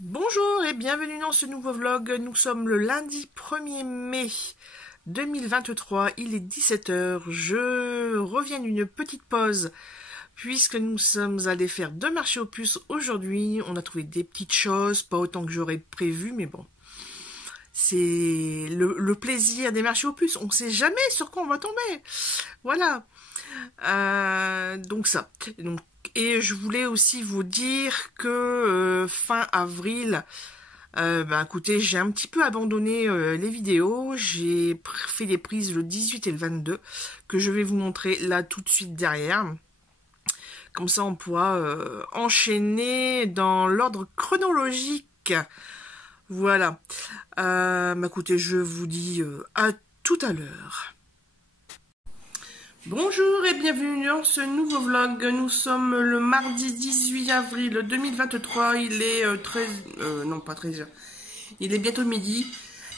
Bonjour et bienvenue dans ce nouveau vlog. Nous sommes le lundi 1er mai 2023, il est 17 h. Je reviens d'une petite pause puisque nous sommes allés faire 2 marchés aux puces aujourd'hui. On a trouvé des petites choses, pas autant que j'aurais prévu, mais bon. C'est le plaisir des marchés aux puces. On ne sait jamais sur quoi on va tomber. Voilà. Donc ça. Et je voulais aussi vous dire que fin avril, écoutez, j'ai un petit peu abandonné les vidéos. J'ai fait des prises le 18 et le 22 que je vais vous montrer là tout de suite derrière. Comme ça, on pourra enchaîner dans l'ordre chronologique. Voilà. Écoutez, je vous dis à tout à l'heure. Bonjour et bienvenue dans ce nouveau vlog. Nous sommes le mardi 18 avril 2023. Il est 13... non, pas 13 h. Il est bientôt midi.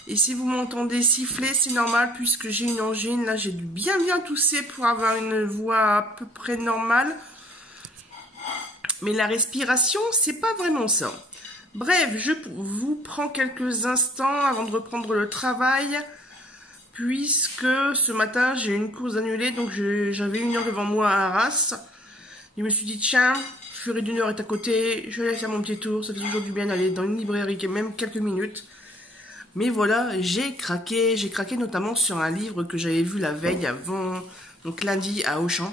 Et si vous m'entendez siffler, c'est normal puisque j'ai une angine. Là, j'ai dû bien tousser pour avoir une voix à peu près normale. Mais la respiration, c'est pas vraiment ça. Bref, je vous prends quelques instants avant de reprendre le travail. Puisque ce matin, j'ai une course annulée, donc j'avais 1 heure devant moi à Arras. Je me suis dit, tiens, Furet d'1 heure est à côté, je vais aller faire mon petit tour. Ça fait toujours du bien d'aller dans une librairie, qui est même quelques minutes. Mais voilà, j'ai craqué notamment sur un livre que j'avais vu la veille avant, donc lundi à Auchan.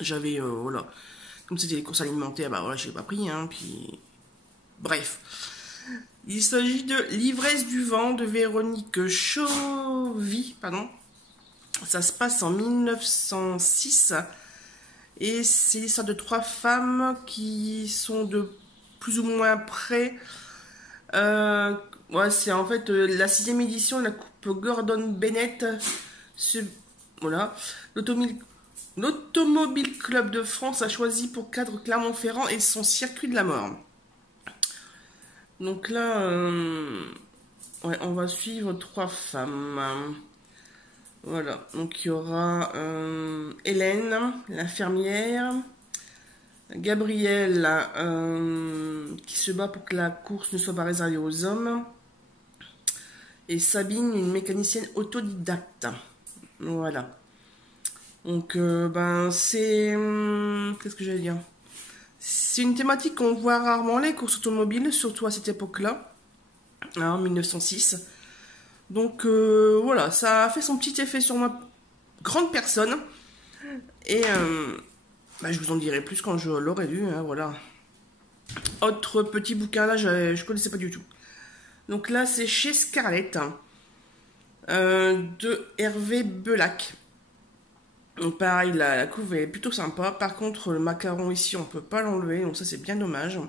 J'avais, voilà, comme c'était les courses alimentaires, voilà, je l'ai pas pris, hein, puis... Bref. Il s'agit de L'ivresse du vent de Véronique Chauvy, pardon. Ça se passe en 1906 et c'est l'histoire de 3 femmes qui sont de plus ou moins près. C'est en fait la 6e édition de la Coupe Gordon Bennett. Voilà. L'Automobile Club de France a choisi pour cadre Clermont-Ferrand et son circuit de la mort. Donc là, on va suivre 3 femmes. Voilà, donc il y aura Hélène, l'infirmière, Gabrielle, qui se bat pour que la course ne soit pas réservée aux hommes, et Sabine, une mécanicienne autodidacte. Voilà. Donc, c'est... qu'est-ce que j'allais dire ? C'est une thématique qu'on voit rarement, les courses automobiles, surtout à cette époque-là, en 1906. Donc voilà, ça a fait son petit effet sur ma grande personne. Et je vous en dirai plus quand je l'aurai lu, hein, voilà. Autre petit bouquin, là, je connaissais pas du tout. Donc là, c'est chez Scarlett, de Hervé Belac. Donc pareil, la couve est plutôt sympa. Par contre, le macaron ici, on peut pas l'enlever. Donc ça, c'est bien dommage.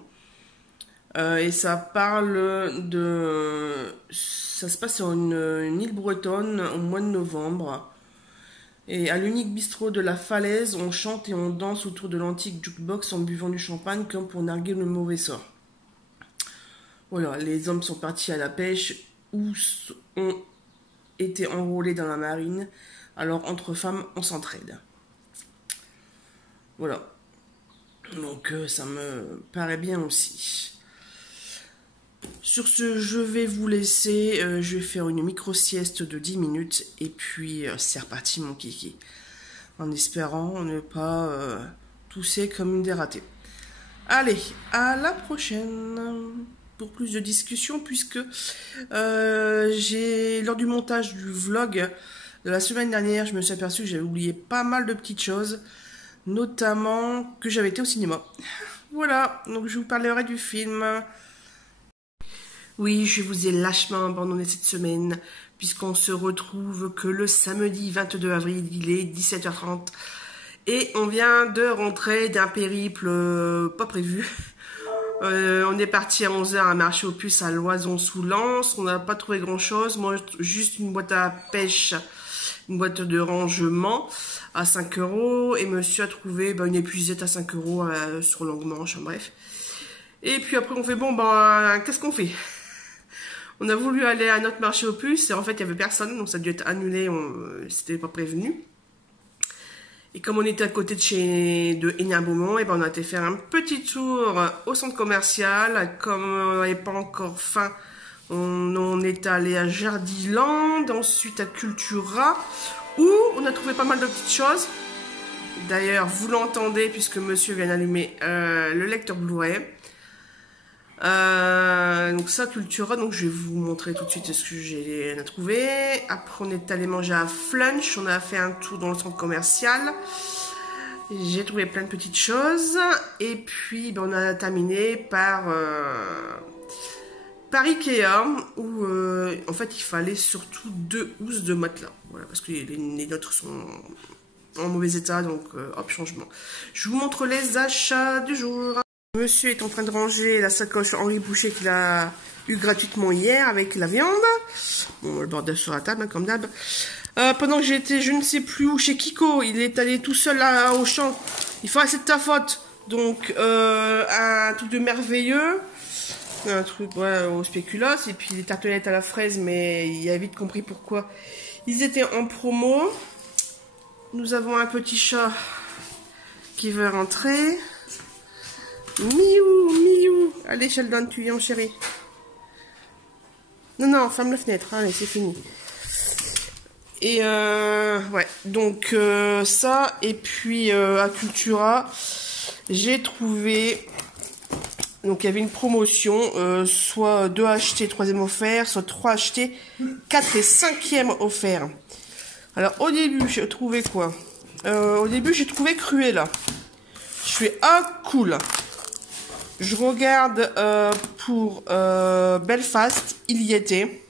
Et ça parle de... Ça se passe sur une île bretonne au mois de novembre. Et à l'unique bistrot de la Falaise, on chante et on danse autour de l'antique jukebox en buvant du champagne comme pour narguer le mauvais sort. Voilà, les hommes sont partis à la pêche ou ont été enrôlés dans la marine. Alors, entre femmes, on s'entraide. Voilà. Donc, ça me paraît bien aussi. Sur ce, je vais vous laisser. Je vais faire une micro-sieste de 10 minutes. Et puis, c'est reparti, mon kiki. En espérant ne pas tousser comme une dératée. Allez, à la prochaine pour plus de discussions, puisque lors du montage du vlog de la semaine dernière, je me suis aperçue que j'avais oublié pas mal de petites choses, notamment que j'avais été au cinéma. Voilà, donc je vous parlerai du film. Oui, je vous ai lâchement abandonné cette semaine, puisqu'on se retrouve que le samedi 22 avril, il est 17 h 30, et on vient de rentrer d'un périple pas prévu. On est parti à 11 h à marcher aux puces à Loison-sous-Lens. On n'a pas trouvé grand-chose. Moi, juste une boîte à pêche, une boîte de rangement à 5 €. Et monsieur a trouvé une épuisette à 5 € sur Longue-Manche, bref. Et puis après, on fait, qu'est-ce qu'on fait? On a voulu aller à notre marché aux puces et en fait, il n'y avait personne. Donc ça a dû être annulé, c'était pas prévenu. Et comme on était à côté de Hénin-Beaumont, et ben on a été faire un petit tour au centre commercial. Comme on n'avait pas encore faim, on est allé à Jardiland, ensuite à Cultura, où on a trouvé pas mal de petites choses. D'ailleurs, vous l'entendez puisque monsieur vient d'allumer le lecteur Blu-ray. Donc ça, Cultura, donc je vais vous montrer tout de suite ce que j'ai trouvé. Après, on est allé manger à Flunch, on a fait un tour dans le centre commercial. J'ai trouvé plein de petites choses. Et puis, ben, on a terminé par Ikea, où en fait, il fallait surtout 2 housses de matelas. Voilà, parce que les nôtres sont en mauvais état, donc hop, changement. Je vous montre les achats du jour. Monsieur est en train de ranger la sacoche Henri Boucher qu'il a eu gratuitement hier avec la viande. Bon, le bordel sur la table, hein, comme d'hab. Pendant que j'étais, je ne sais plus où, chez Kiko, il est allé tout seul là au champ. Il faut c'est de ta faute. Donc, un truc de merveilleux. Un truc ouais, au spéculoos. Et puis les tartelettes à la fraise, mais il a vite compris pourquoi. Ils étaient en promo. Nous avons un petit chat qui veut rentrer. Miou, miou. Allez, Sheldon, tu viens, chérie. Non, ferme la fenêtre. Allez, c'est fini. Et ouais, donc ça. Et puis à Cultura, j'ai trouvé. Donc il y avait une promotion, soit 2 achetés, 3e offert, soit 3 achetés, 4 et 5e offert. Alors au début, j'ai trouvé quoi? Au début, j'ai trouvé Cruella. Je fais cool. Je regarde pour Belfast, il y était.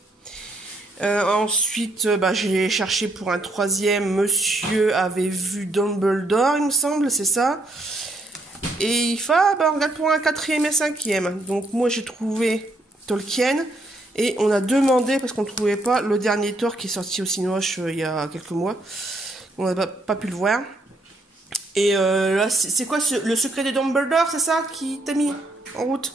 Ensuite, j'ai cherché pour un 3e. Monsieur avait vu Dumbledore, il me semble, c'est ça. Et il fait, on regarde pour un 4e et 5e. Donc moi, j'ai trouvé Tolkien. Et on a demandé, parce qu'on ne trouvait pas, le dernier Thor qui est sorti au Cinoche il y a quelques mois. On n'a pas pu le voir. Et là, c'est quoi le secret de Dumbledore, c'est ça qui t'a mis en route?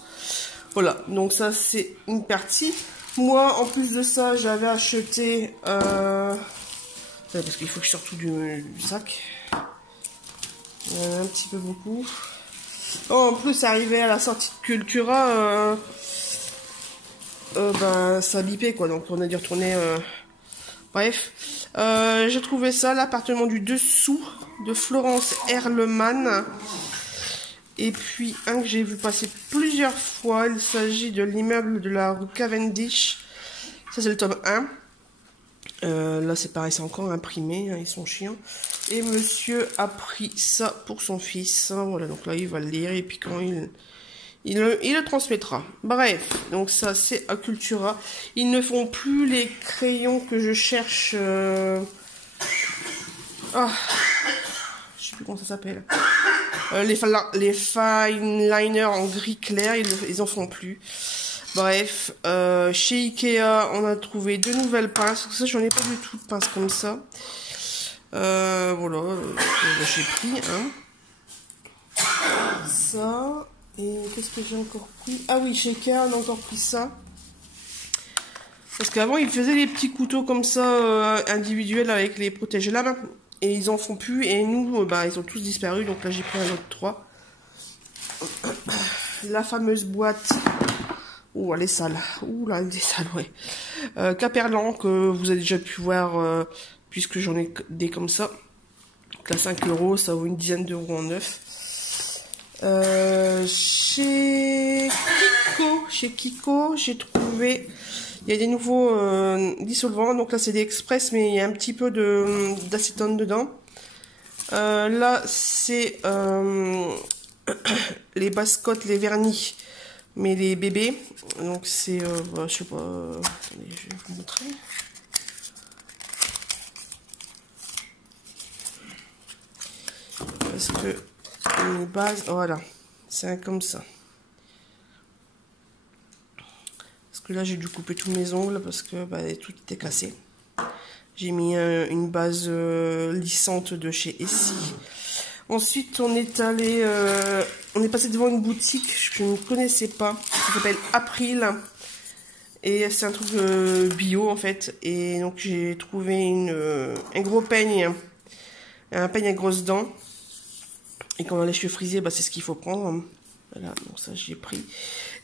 Voilà, donc ça c'est une partie. Moi, en plus de ça, j'avais acheté... parce qu'il faut que je sorte tout du sac. Il y en a un petit peu beaucoup. Oh, en plus, ça arrivait à la sortie de Cultura. Ça bipait, quoi. Donc, on a dû retourner... Bref. J'ai trouvé ça, l'appartement du dessous de Florence Erleman. Et puis un que j'ai vu passer plusieurs fois, il s'agit de l'immeuble de la rue Cavendish. Ça c'est le tome 1. Là c'est pareil, c'est encore imprimé, hein, ils sont chiants. Et monsieur a pris ça pour son fils. Voilà, donc là il va le lire et puis quand il le transmettra. Bref, donc ça c'est à Cultura. Ils ne font plus les crayons que je cherche. Je sais plus comment ça s'appelle. Les fine liners en gris clair, ils en font plus. Bref, chez Ikea, on a trouvé 2 nouvelles pinces. Ça, j'en ai pas du tout de pinces comme ça. Voilà, j'ai pris. Hein. Ça. Et qu'est-ce que j'ai encore pris? Ah oui, chez Ikea, on a encore pris ça. Parce qu'avant, ils faisaient les petits couteaux comme ça, individuels avec les protège-lames. Et ils en font plus. Et nous, ils ont tous disparu. Donc là, j'ai pris un autre 3. La fameuse boîte. Oh, elle est sale. Ouh là, elle est sale, ouais. Caperlan, que vous avez déjà pu voir, puisque j'en ai des comme ça. Donc là, 5 €, ça vaut une dizaine d'euros en neuf. Chez Kiko, j'ai trouvé... Il y a des nouveaux dissolvants. Donc là, c'est des express, mais il y a un petit peu d'acétone dedans. Là, c'est les bascottes, les vernis, mais les bébés. Donc c'est, je sais pas, attendez, je vais vous montrer. Parce que les bases, voilà, c'est comme ça. Parce que là, j'ai dû couper tous mes ongles parce que tout était cassé. J'ai mis une base lissante de chez Essie. Ensuite, on est allé, on est passé devant une boutique que je ne connaissais pas. Ça s'appelle April. Et c'est un truc bio en fait. Et donc j'ai trouvé un gros peigne Un peigne à grosses dents. Et quand on a les cheveux frisés, bah, c'est ce qu'il faut prendre. Voilà, bon ça j'ai pris.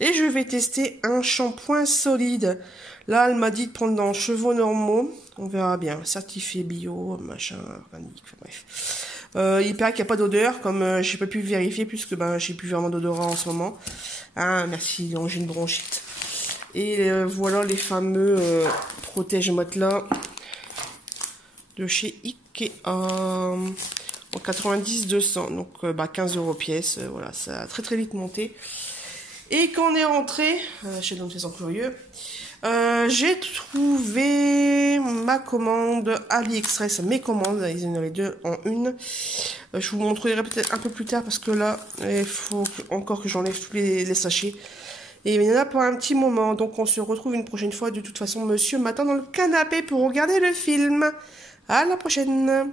Et je vais tester un shampoing solide. Là, elle m'a dit de prendre dans cheveux normaux. On verra bien. Certifié bio, machin, organique, enfin, bref. Il paraît qu'il n'y a pas d'odeur, comme j'ai pas pu vérifier, puisque ben, j'ai plus vraiment d'odorat en ce moment. Ah, merci, donc j'ai une bronchite. Et voilà les fameux protège-matelas de chez Ikea. En 90-200, donc 15 € pièce, voilà, ça a très très vite monté. Et quand on est rentré, chez Don Faisant Curieux, j'ai trouvé ma commande AliExpress, mes commandes, ils en avaient deux en une. Je vous montrerai peut-être un peu plus tard parce que là, il faut encore que j'enlève tous les sachets. Et il y en a pour un petit moment, donc on se retrouve une prochaine fois. De toute façon, monsieur m'attend dans le canapé pour regarder le film. À la prochaine.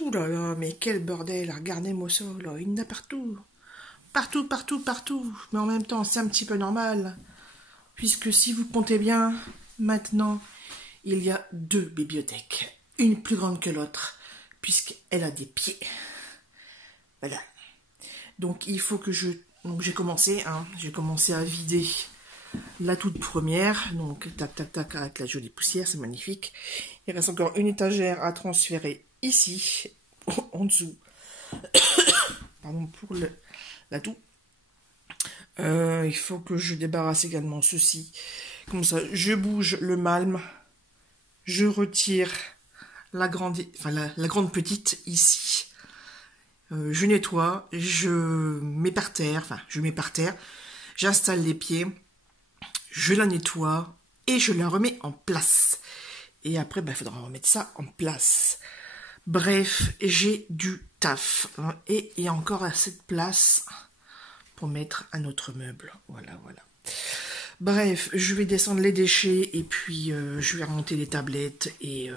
Ouh là là, mais quel bordel, regardez-moi ça, là, il y en a partout. Partout, partout, partout. Mais en même temps, c'est un petit peu normal. Puisque si vous comptez bien, maintenant, il y a deux bibliothèques. Une plus grande que l'autre, puisqu'elle a des pieds. Voilà. Donc il faut que je... Donc j'ai commencé, hein, j'ai commencé à vider la toute première. Donc tac, tac, tac, avec la jolie poussière, c'est magnifique. Il reste encore une étagère à transférer ici, en dessous. Pardon pour la toux. Il faut que je débarrasse également ceci. Comme ça, je bouge le malme. Je retire la grande, la grande petite ici. Je nettoie, je mets par terre, j'installe les pieds, je la nettoie et je la remets en place. Et après, il faudra remettre ça en place. Bref, j'ai du taf. Hein, et il y a encore assez de place pour mettre un autre meuble. Voilà, voilà. Bref, je vais descendre les déchets et puis je vais remonter les tablettes et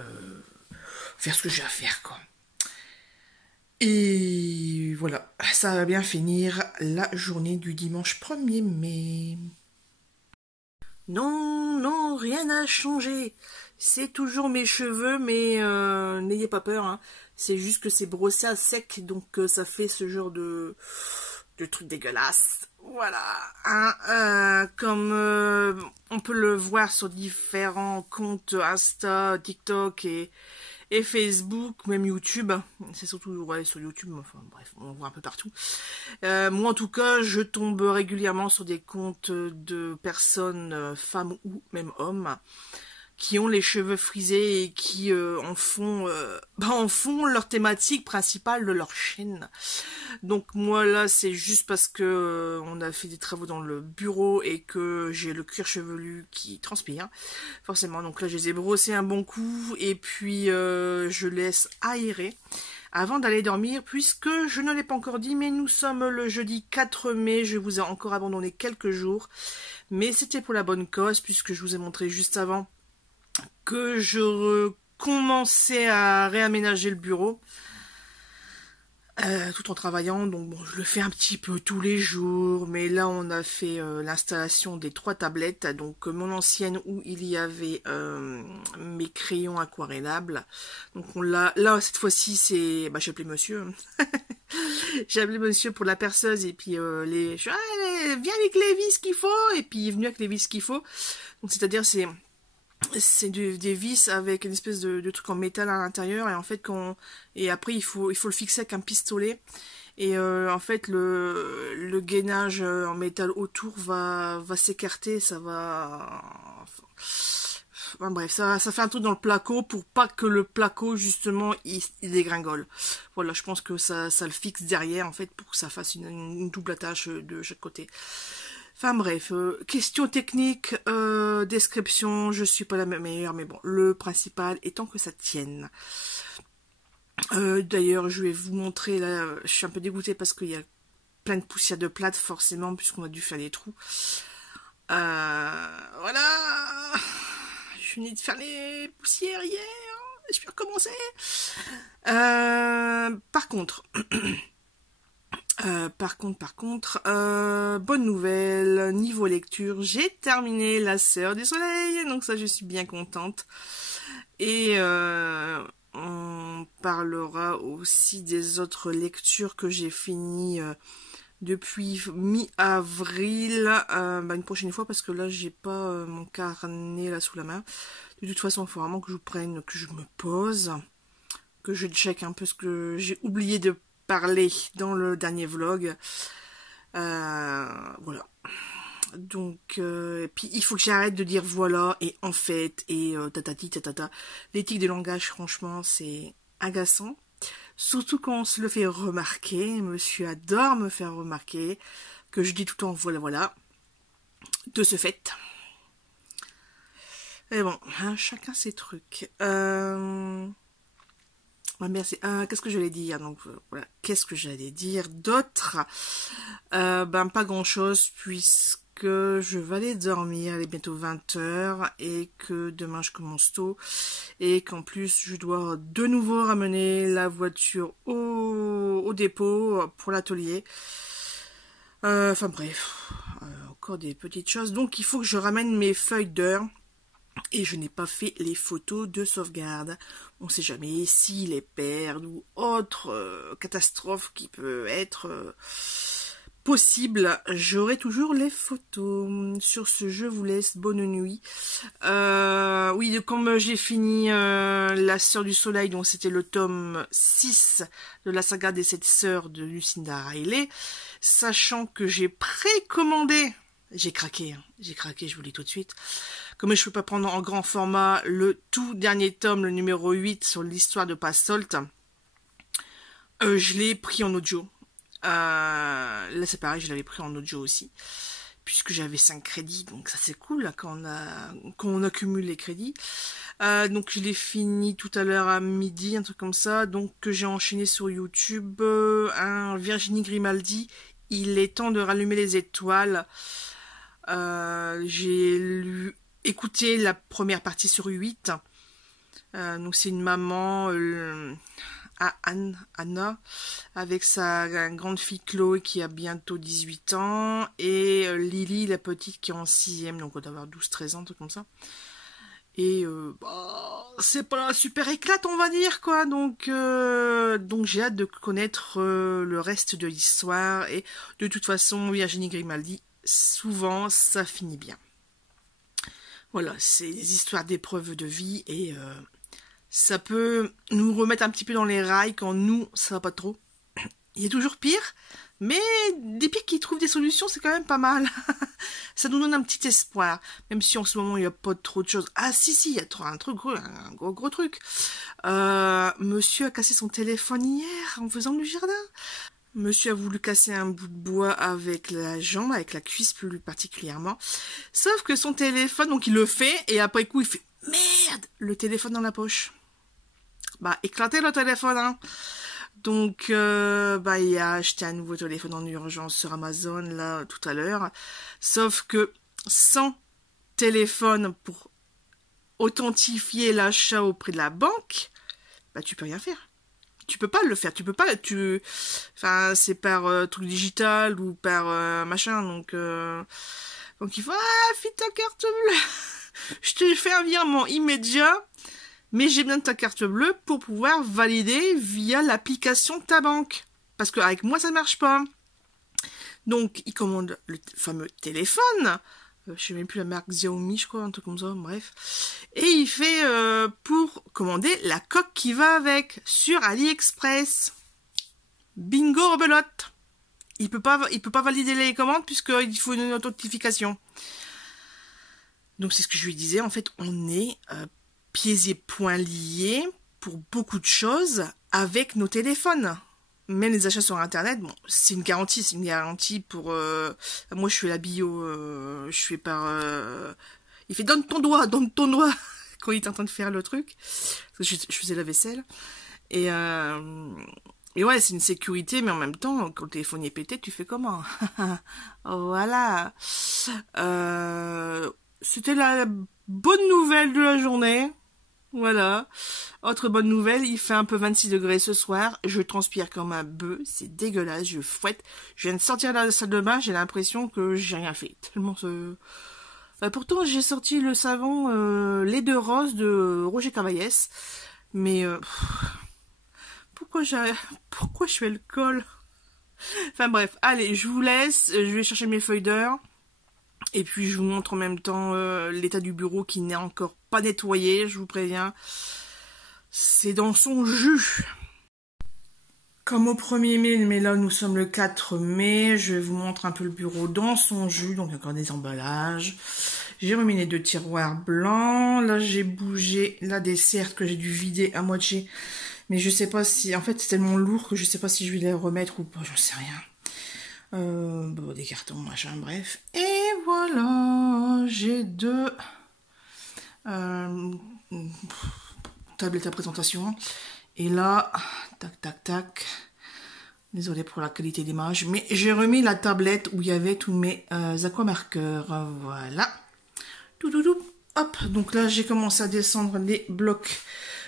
faire ce que j'ai à faire, quoi. Et voilà, ça va bien finir la journée du dimanche 1er mai. Non, non, rien n'a changé. C'est toujours mes cheveux, mais n'ayez pas peur. Hein. C'est juste que c'est brossé à sec, donc ça fait ce genre de truc dégueulasse. Voilà. Hein, comme on peut le voir sur différents comptes Insta, TikTok et Facebook, même YouTube. C'est surtout sur YouTube, enfin bref, on voit un peu partout. Moi en tout cas, je tombe régulièrement sur des comptes de personnes, femmes ou même hommes, qui ont les cheveux frisés et qui en font leur thématique principale de leur chaîne. Donc moi là c'est juste parce que on a fait des travaux dans le bureau et que j'ai le cuir chevelu qui transpire forcément. Donc là je les ai brossés un bon coup et puis je laisse aérer avant d'aller dormir, puisque je ne l'ai pas encore dit, mais nous sommes le jeudi 4 mai, je vous ai encore abandonné quelques jours, mais c'était pour la bonne cause, puisque je vous ai montré juste avant que je commençais à réaménager le bureau tout en travaillant. Donc bon, je le fais un petit peu tous les jours, mais là on a fait l'installation des 3 tablettes, donc mon ancienne où il y avait mes crayons aquarellables. Donc on l'a, là cette fois-ci c'est, j'ai appelé monsieur, j'ai appelé monsieur pour la perceuse et puis je suis, viens avec les vis qu'il faut, et puis il est venu avec les vis qu'il faut. Donc c'est-à-dire c'est des vis avec une espèce de truc en métal à l'intérieur, et en fait et après il faut le fixer avec un pistolet, et en fait le gainage en métal autour va s'écarter, ça va, enfin, bref, ça fait un truc dans le placo pour pas que le placo justement il dégringole. Voilà, je pense que ça le fixe derrière en fait pour que ça fasse une double attache de chaque côté. Enfin bref, question technique, description, je suis pas la meilleure, mais bon, le principal étant que ça tienne. D'ailleurs, je vais vous montrer, là, je suis un peu dégoûtée parce qu'il y a plein de poussière de plâtre, forcément, puisqu'on a dû faire des trous. Voilà, je finis de faire les poussières hier, je vais recommencer. Par contre... bonne nouvelle, niveau lecture, j'ai terminé La Sœur du Soleil, donc ça je suis bien contente. Et on parlera aussi des autres lectures que j'ai finies depuis mi-avril, une prochaine fois, parce que là j'ai pas mon carnet là sous la main. De toute façon, il faut vraiment que je prenne, que je me pose, que je check un peu ce que j'ai oublié de parler dans le dernier vlog. Voilà. Donc, puis il faut que j'arrête de dire voilà et en fait et tatati tatata. L'éthique de langage, franchement, c'est agaçant. Surtout quand on se le fait remarquer. Monsieur adore me faire remarquer que je dis tout le temps voilà voilà. De ce fait. Et bon, hein, chacun ses trucs. Merci. Qu'est-ce que j'allais dire? Donc voilà, qu'est-ce que j'allais dire d'autre? Pas grand-chose puisque je vais aller dormir, il est bientôt 20h et que demain je commence tôt et qu'en plus je dois de nouveau ramener la voiture au dépôt pour l'atelier. Enfin bref, encore des petites choses. Donc il faut que je ramène mes feuilles d'heure. Et je n'ai pas fait les photos de sauvegarde. On ne sait jamais s'il est perdu ou autre catastrophe qui peut être possible. J'aurai toujours les photos. Sur ce, je vous laisse. Bonne nuit. Oui, comme j'ai fini La Sœur du Soleil, donc c'était le tome 6 de la saga des 7 sœurs de Lucinda Riley, sachant que j'ai précommandé. J'ai craqué, je vous le dis tout de suite. Comme je ne peux pas prendre en grand format le tout dernier tome, le numéro 8 sur l'histoire de Passolt, je l'ai pris en audio. Là c'est pareil, je l'avais pris en audio aussi, puisque j'avais 5 crédits, donc ça c'est cool là, quand on accumule les crédits. Donc je l'ai fini tout à l'heure à midi, un truc comme ça, donc j'ai enchaîné sur YouTube un Virginie Grimaldi, Il est temps de rallumer les étoiles. J'ai écouté la première partie sur 8. Donc c'est une maman, Anna, avec sa grande fille Chloé qui a bientôt 18 ans, et Lily, la petite, qui est en 6e, donc on doit avoir 12-13 ans, tout comme ça. Et c'est pas super éclate, on va dire, quoi. Donc j'ai hâte de connaître le reste de l'histoire. Et de toute façon, Virginie Grimaldi, souvent, ça finit bien. Voilà, c'est des histoires d'épreuves de vie et ça peut nous remettre un petit peu dans les rails quand nous, ça va pas trop. Il y a toujours pire, mais des pires qui trouvent des solutions, c'est quand même pas mal. Ça nous donne un petit espoir, même si en ce moment, il n'y a pas trop de choses. Ah si, il y a un gros truc. Monsieur a cassé son téléphone hier en faisant le jardin. Monsieur a voulu casser un bout de bois avec la jambe, avec la cuisse plus particulièrement. Sauf que son téléphone, donc il le fait, et après coup, il fait « Merde !» Le téléphone dans la poche. Éclaté le téléphone, hein. Donc, il a acheté un nouveau téléphone en urgence sur Amazon, là, tout à l'heure. Sauf que, sans téléphone pour authentifier l'achat auprès de la banque, tu peux rien faire. Tu peux pas le faire, enfin, c'est par truc digital ou par machin, donc il faut, file ta carte bleue. Je te fais un virement immédiat, mais j'ai besoin de ta carte bleue pour pouvoir valider via l'application de ta banque. Parce qu'avec moi, ça ne marche pas. Donc, il commande le fameux téléphone. Je sais même plus la marque Xiaomi, je crois, un truc comme ça, bref. Et il fait pour commander la coque qui va avec sur AliExpress. Bingo rebelote. Il peut pas valider les commandes puisqu'il faut une authentification. Donc c'est ce que je lui disais, en fait, on est pieds et poings liés pour beaucoup de choses avec nos téléphones. Même les achats sur internet, bon, c'est une garantie pour moi je fais la bio, je fais par il fait donne ton doigt quand il est en train de faire le truc. Je faisais la vaisselle et ouais, c'est une sécurité, mais en même temps quand le téléphone est pété, tu fais comment? Voilà. C'était la bonne nouvelle de la journée. Voilà. Autre bonne nouvelle, il fait un peu 26 degrés ce soir. Je transpire comme un bœuf. C'est dégueulasse. Je fouette. Je viens de sortir de la salle de bain. J'ai l'impression que j'ai rien fait. Tellement ce... pourtant, j'ai sorti le savon lait de rose de Roger Cavaillès. Mais pourquoi je fais le col? Enfin bref, allez, je vous laisse. Je vais chercher mes feuilles d'heure. Et puis je vous montre en même temps l'état du bureau qui n'est encore pas nettoyé, je vous préviens. C'est dans son jus. Comme au 1er mai, mais là nous sommes le 4 mai, je vous montre un peu le bureau dans son jus, donc encore des emballages. J'ai remis les 2 tiroirs blancs, là j'ai bougé la dessert que j'ai dû vider à moitié. Mais je sais pas si, en fait c'est tellement lourd que je sais pas si je vais les remettre ou pas, j'en sais rien. Bon, des cartons, machin, bref. Et voilà, j'ai 2 tablettes à présentation. Et là, tac, tac, tac. Désolée pour la qualité d'image, mais j'ai remis la tablette où il y avait tous mes aquamarqueurs. Voilà. Tout, hop. Donc là, j'ai commencé à descendre les blocs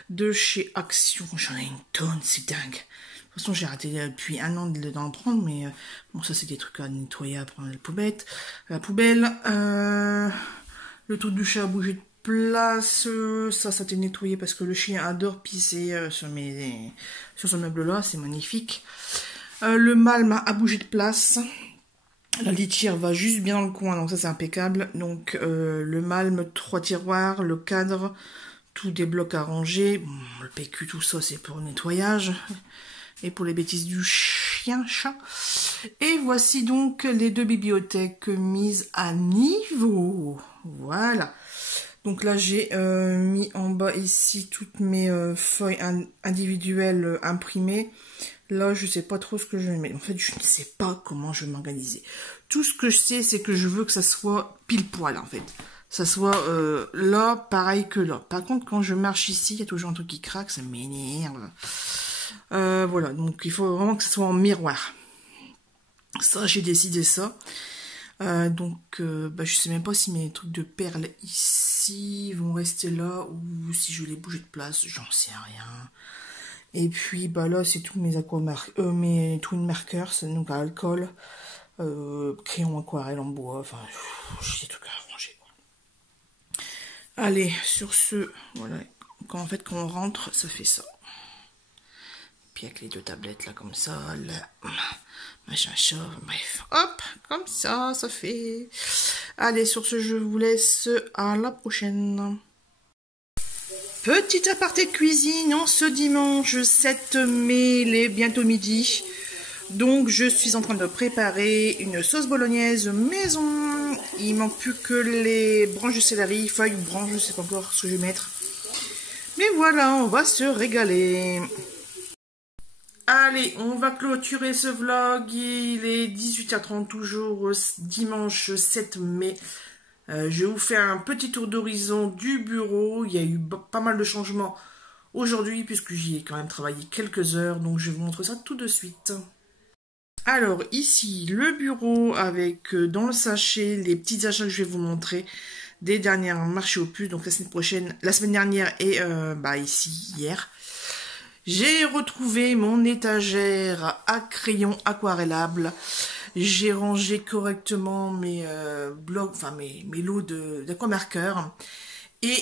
de chez Action. J'en ai une tonne, c'est dingue. De toute façon, j'ai arrêté depuis 1 an d'en prendre, mais bon, ça, c'est des trucs à nettoyer, à prendre la poubelle. Le trou du chat a bougé de place. Ça a été nettoyé parce que le chien adore pisser sur ce meuble-là. C'est magnifique. Le malme a bougé de place. La litière va juste bien dans le coin, donc ça, c'est impeccable. Donc, le malme, 3 tiroirs, le cadre, tous des blocs à ranger. Bon, le PQ, tout ça, c'est pour le nettoyage. Et pour les bêtises du chien-chat. Et voici donc les 2 bibliothèques mises à niveau. Voilà. Donc là, j'ai mis en bas ici toutes mes feuilles individuelles imprimées. Là, je sais pas trop ce que je vais mettre. En fait, je ne sais pas comment je vais m'organiser. Tout ce que je sais, c'est que je veux que ça soit pile poil, en fait. Ça soit là, pareil que là. Par contre, quand je marche ici, il y a toujours un truc qui craque, ça m'énerve. Voilà, donc il faut vraiment que ça soit en miroir. Ça, j'ai décidé ça. Je sais même pas si mes trucs de perles ici vont rester là ou si je vais les bouger de place, j'en sais rien. Et puis là c'est tous mes mes twin markers, donc à alcool, crayon aquarelle en bois, enfin j'ai des trucs à ranger. Allez, sur ce, voilà, quand on rentre, ça fait ça. Puis avec les 2 tablettes là comme ça, là, machin chat, bref, hop, comme ça, ça fait. Allez, sur ce, je vous laisse, à la prochaine. Petit aparté cuisine en ce dimanche 7 mai, il est bientôt midi. Donc je suis en train de préparer une sauce bolognaise maison. Il manque plus que les branches de céleri, feuilles ou branches, je sais pas encore ce que je vais mettre. Mais voilà, on va se régaler. Allez, on va clôturer ce vlog. Il est 18h30, toujours dimanche 7 mai. Je vous fais un petit tour d'horizon du bureau. Il y a eu pas mal de changements aujourd'hui puisque j'y ai quand même travaillé quelques heures. Donc je vais vous montrer ça tout de suite. Alors ici, le bureau avec dans le sachet les petits achats que je vais vous montrer des dernières marchés aux puces. Donc la semaine dernière et ici, hier. J'ai retrouvé mon étagère à crayon aquarellable. J'ai rangé correctement mes blocs, enfin mes lots d'aquamarqueurs. Et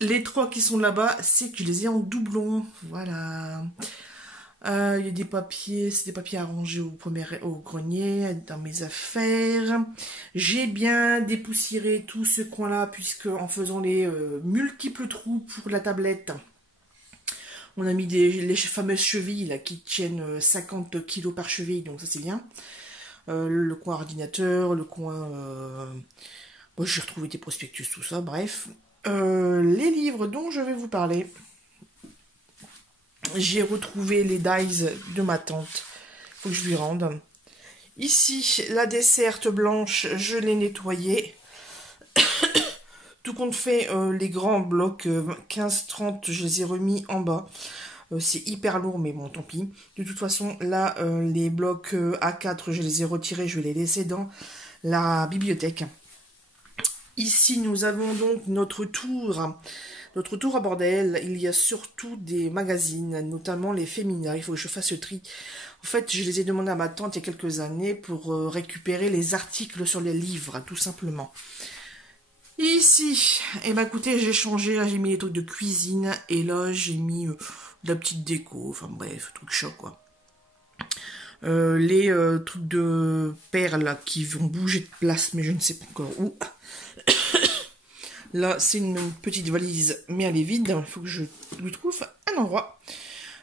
les 3 qui sont là-bas, c'est que je les ai en doublon. Voilà. Il y a des papiers, c'est des papiers à ranger au grenier, dans mes affaires. J'ai bien dépoussiéré tout ce coin-là, puisque en faisant les multiples trous pour la tablette, on a mis les fameuses chevilles là, qui tiennent 50 kg par cheville, donc ça c'est bien. Le coin ordinateur, le coin... j'ai retrouvé des prospectus, tout ça, bref. Les livres dont je vais vous parler. J'ai retrouvé les dies de ma tante. Faut que je lui rende. Ici, la desserte blanche, je l'ai nettoyée. Tout compte fait, les grands blocs 15-30, je les ai remis en bas. C'est hyper lourd, mais bon, tant pis. De toute façon, là, les blocs A4, je les ai retirés, je vais les laisser dans la bibliothèque. Ici, nous avons donc notre tour à bordel. Il y a surtout des magazines, notamment les féminins. Il faut que je fasse le tri. En fait, je les ai demandé à ma tante il y a quelques années pour récupérer les articles sur les livres, tout simplement. Ici, eh ben écoutez, j'ai changé, là j'ai mis les trucs de cuisine et là j'ai mis de la petite déco, enfin bref, truc choc quoi. Les trucs de perles là, qui vont bouger de place, mais je ne sais pas encore où. Là, c'est une petite valise, mais elle est vide. Il faut que je lui trouve un endroit.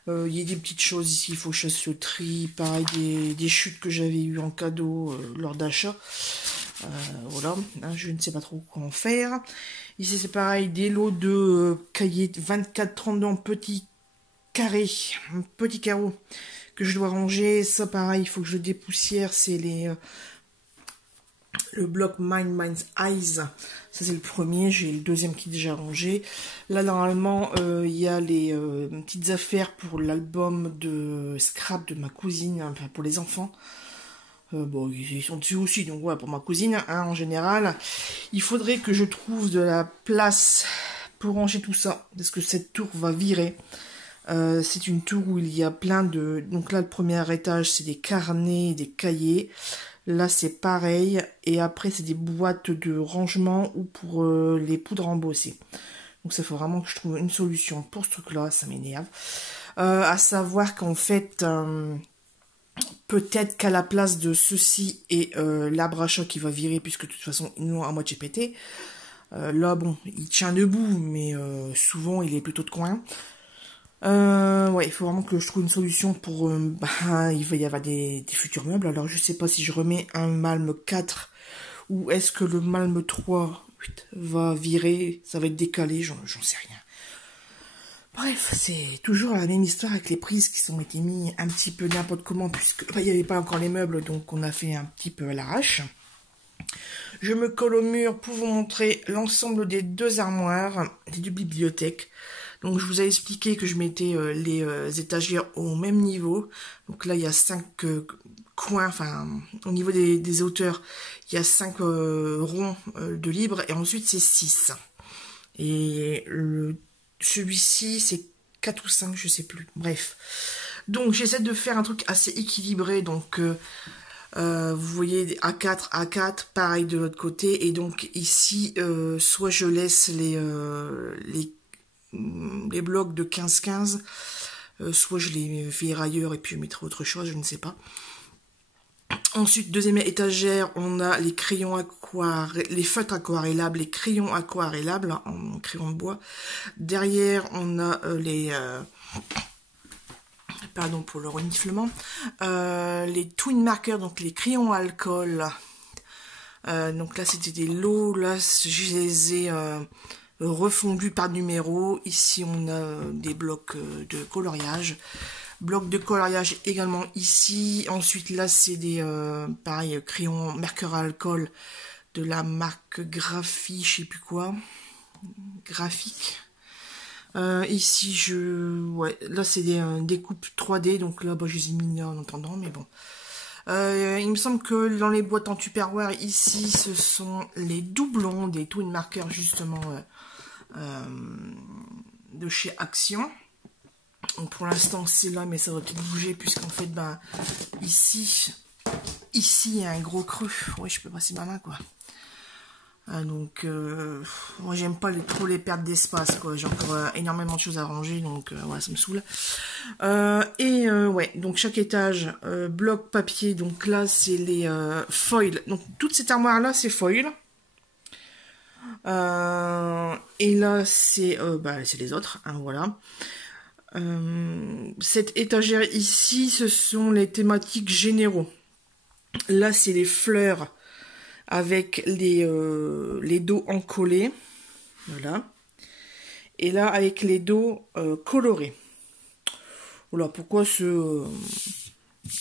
Il y a des petites choses ici, il faut que je fasse le tri. Pareil, des chutes que j'avais eues en cadeau lors d'achat. Voilà, hein, je ne sais pas trop quoi en faire. Ici, c'est pareil, des lots de cahiers 24-32 en petits carrés, petits carreaux que je dois ranger. Ça, pareil, il faut que je dépoussière. C'est le bloc Mind's Eyes. Ça, c'est le premier. J'ai le deuxième qui est déjà rangé. Là, normalement, il y a les petites affaires pour l'album de scrap de ma cousine, enfin, pour les enfants. Bon, ils sont dessus aussi, donc ouais, pour ma cousine, hein, en général. Il faudrait que je trouve de la place pour ranger tout ça, parce que cette tour va virer. C'est une tour où il y a plein de... Donc là, le premier étage, c'est des carnets, des cahiers. Là, c'est pareil. Et après, c'est des boîtes de rangement ou pour les poudres embossées. Donc ça, faut vraiment que je trouve une solution pour ce truc-là. Ça m'énerve. À savoir qu'en fait... peut-être qu'à la place de ceci et l'arbre à chat qui va virer, puisque de toute façon, ils l'ont à moitié pété. Là, bon, il tient debout, mais souvent, il est plutôt de coin. Ouais, il faut vraiment que je trouve une solution pour... il va y avoir des futurs meubles. Alors, je sais pas si je remets un Malm 4 ou est-ce que le Malm 3 va virer, ça va être décalé, j'en sais rien. Bref, c'est toujours la même histoire avec les prises qui sont été mis un petit peu n'importe comment, puisque il n'y avait pas encore les meubles, donc on a fait un petit peu à l'arrache. Je me colle au mur pour vous montrer l'ensemble des deux armoires, des deux bibliothèques. Donc je vous ai expliqué que je mettais les étagères au même niveau. Donc là il y a 5 coins, enfin au niveau des hauteurs, il y a 5 ronds de libre et ensuite c'est 6. Et celui-ci c'est 4 ou 5, je sais plus. Bref. Donc j'essaie de faire un truc assez équilibré. Donc vous voyez A4, A4, pareil de l'autre côté. Et donc ici, soit je laisse les blocs de 15-15, soit je les vire ailleurs et puis je mettrai autre chose, je ne sais pas. Ensuite, deuxième étagère, on a les crayons les feutres aquarellables, les crayons aquarellables en crayon de bois. Derrière, on a pardon pour le reniflement, les twin markers, donc les crayons à alcool. Donc là, c'était des lots, là, je les ai refondus par numéro. Ici, on a des blocs de coloriage. Bloc de coloriage également ici. Ensuite, là, c'est des, pareil, crayons marqueurs à alcool de la marque Graphie, je sais plus quoi. Graphique. Ici, ouais, là, c'est des découpes 3D. Donc là, bah, je les ai mis en attendant, mais bon. Il me semble que dans les boîtes en Tupperware, ici, ce sont les doublons des twin markers, justement, de chez Action. Donc pour l'instant c'est là, mais ça va peut-être bouger puisqu'en fait ben ici il y a un gros creux. Oui, je peux passer ma main quoi. Donc moi j'aime pas trop les pertes d'espace quoi. J'ai encore énormément de choses à ranger, donc voilà, ça me saoule. Ouais, donc chaque étage bloc papier. Donc là c'est les foils. Donc toute cette armoire là c'est foil. Et là c'est les autres, hein, voilà. Cette étagère ici, ce sont les thématiques généraux. Là, c'est les fleurs avec les dos encollés. Voilà. Et là, avec les dos colorés. Voilà, pourquoi se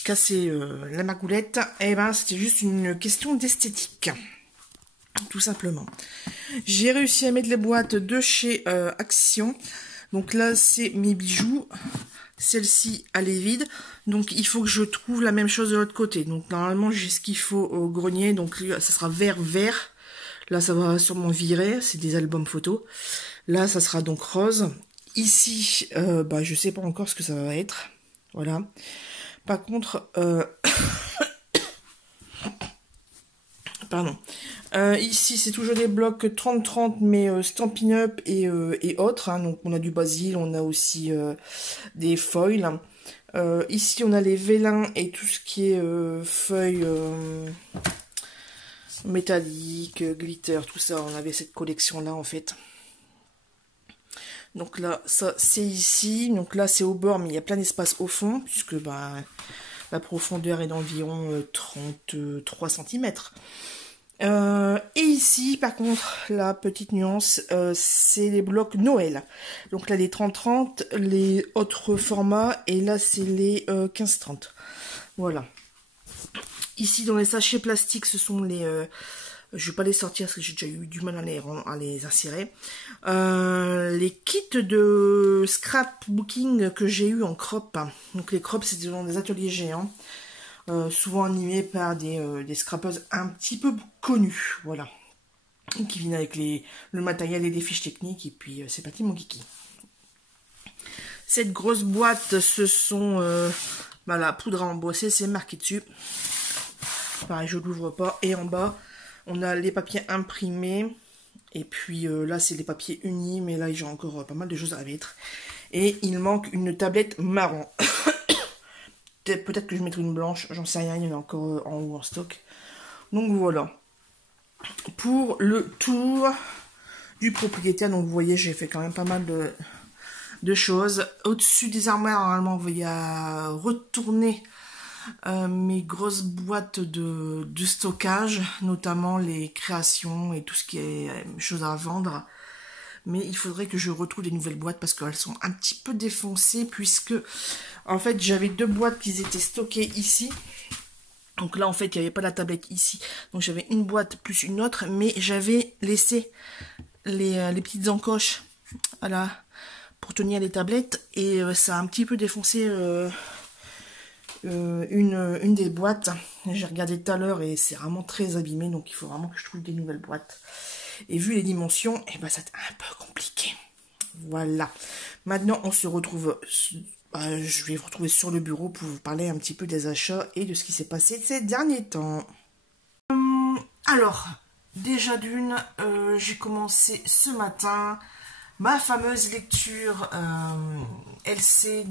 casser la magoulette? Eh ben, c'était juste une question d'esthétique. Tout simplement. J'ai réussi à mettre les boîtes de chez Action. Donc là, c'est mes bijoux. Celle-ci, elle est vide. Donc, il faut que je trouve la même chose de l'autre côté. Donc, normalement, j'ai ce qu'il faut au grenier. Donc, ça sera vert. Là, ça va sûrement virer. C'est des albums photos. Là, ça sera donc rose. Ici, je sais pas encore ce que ça va être. Voilà. Par contre, Pardon. Ici, c'est toujours des blocs 30-30, mais Stampin' Up et autres. Hein. Donc, on a du basil, on a aussi des foils. Ici, on a les vélins et tout ce qui est feuilles métalliques, glitter, tout ça. On avait cette collection-là, en fait. Donc là, ça, c'est ici. Donc là, c'est au bord, mais il y a plein d'espace au fond, puisque bah, la profondeur est d'environ 33 cm. Et ici, par contre, la petite nuance, c'est les blocs Noël. Donc là, les 30-30, les autres formats, et là, c'est les 15-30. Voilà. Ici, dans les sachets plastiques, ce sont les... je vais pas les sortir parce que j'ai déjà eu du mal à les insérer. Les kits de scrapbooking que j'ai eu en crop. Donc les crops, c'est dans des ateliers géants. Souvent animés par des scrappeuses un petit peu connues, voilà, qui viennent avec le matériel et des fiches techniques, et puis c'est parti mon kiki. Cette grosse boîte, ce sont la poudre à embosser, c'est marqué dessus. Pareil, je l'ouvre pas, et en bas, on a les papiers imprimés, et puis là, c'est les papiers unis, mais là, j'ai encore pas mal de choses à mettre. Et il manque une tablette marron. Peut-être que je mettrai une blanche, j'en sais rien, il y en a encore en haut en stock. Donc voilà. Pour le tour du propriétaire, donc vous voyez, j'ai fait quand même pas mal de choses. Au-dessus des armoires, normalement, il y a retourner mes grosses boîtes de stockage, notamment les créations et tout ce qui est choses à vendre. Mais il faudrait que je retrouve des nouvelles boîtes parce qu'elles sont un petit peu défoncées, puisque en fait j'avais deux boîtes qui étaient stockées ici. Donc là en fait il n'y avait pas la tablette ici, donc j'avais une boîte plus une autre, mais j'avais laissé les petites encoches, voilà, pour tenir les tablettes, et ça a un petit peu défoncé une des boîtes. J'ai regardé tout à l'heure et c'est vraiment très abîmé, donc il faut vraiment que je trouve des nouvelles boîtes. Et vu les dimensions, eh ben, c'est un peu compliqué. Voilà. Maintenant, on se retrouve... je vais vous retrouver sur le bureau pour vous parler un petit peu des achats et de ce qui s'est passé ces derniers temps. Alors, déjà d'une, j'ai commencé ce matin ma fameuse lecture LC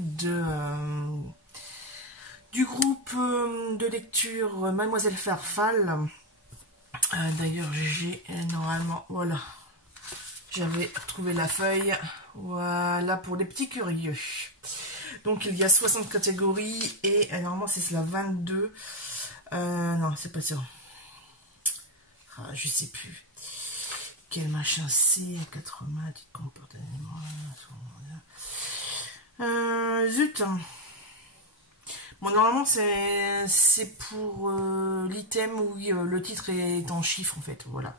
du groupe de lecture Mademoiselle Farfalle. D'ailleurs, j'ai normalement, voilà, j'avais trouvé la feuille, voilà, pour les petits curieux. Donc, il y a 60 catégories et normalement, c'est la 22. Non, c'est pas ça. Ah, je sais plus. Quel machin c'est, 80, comportement. Zut. Bon, normalement, c'est pour l'item où le titre est en chiffres, en fait. Voilà.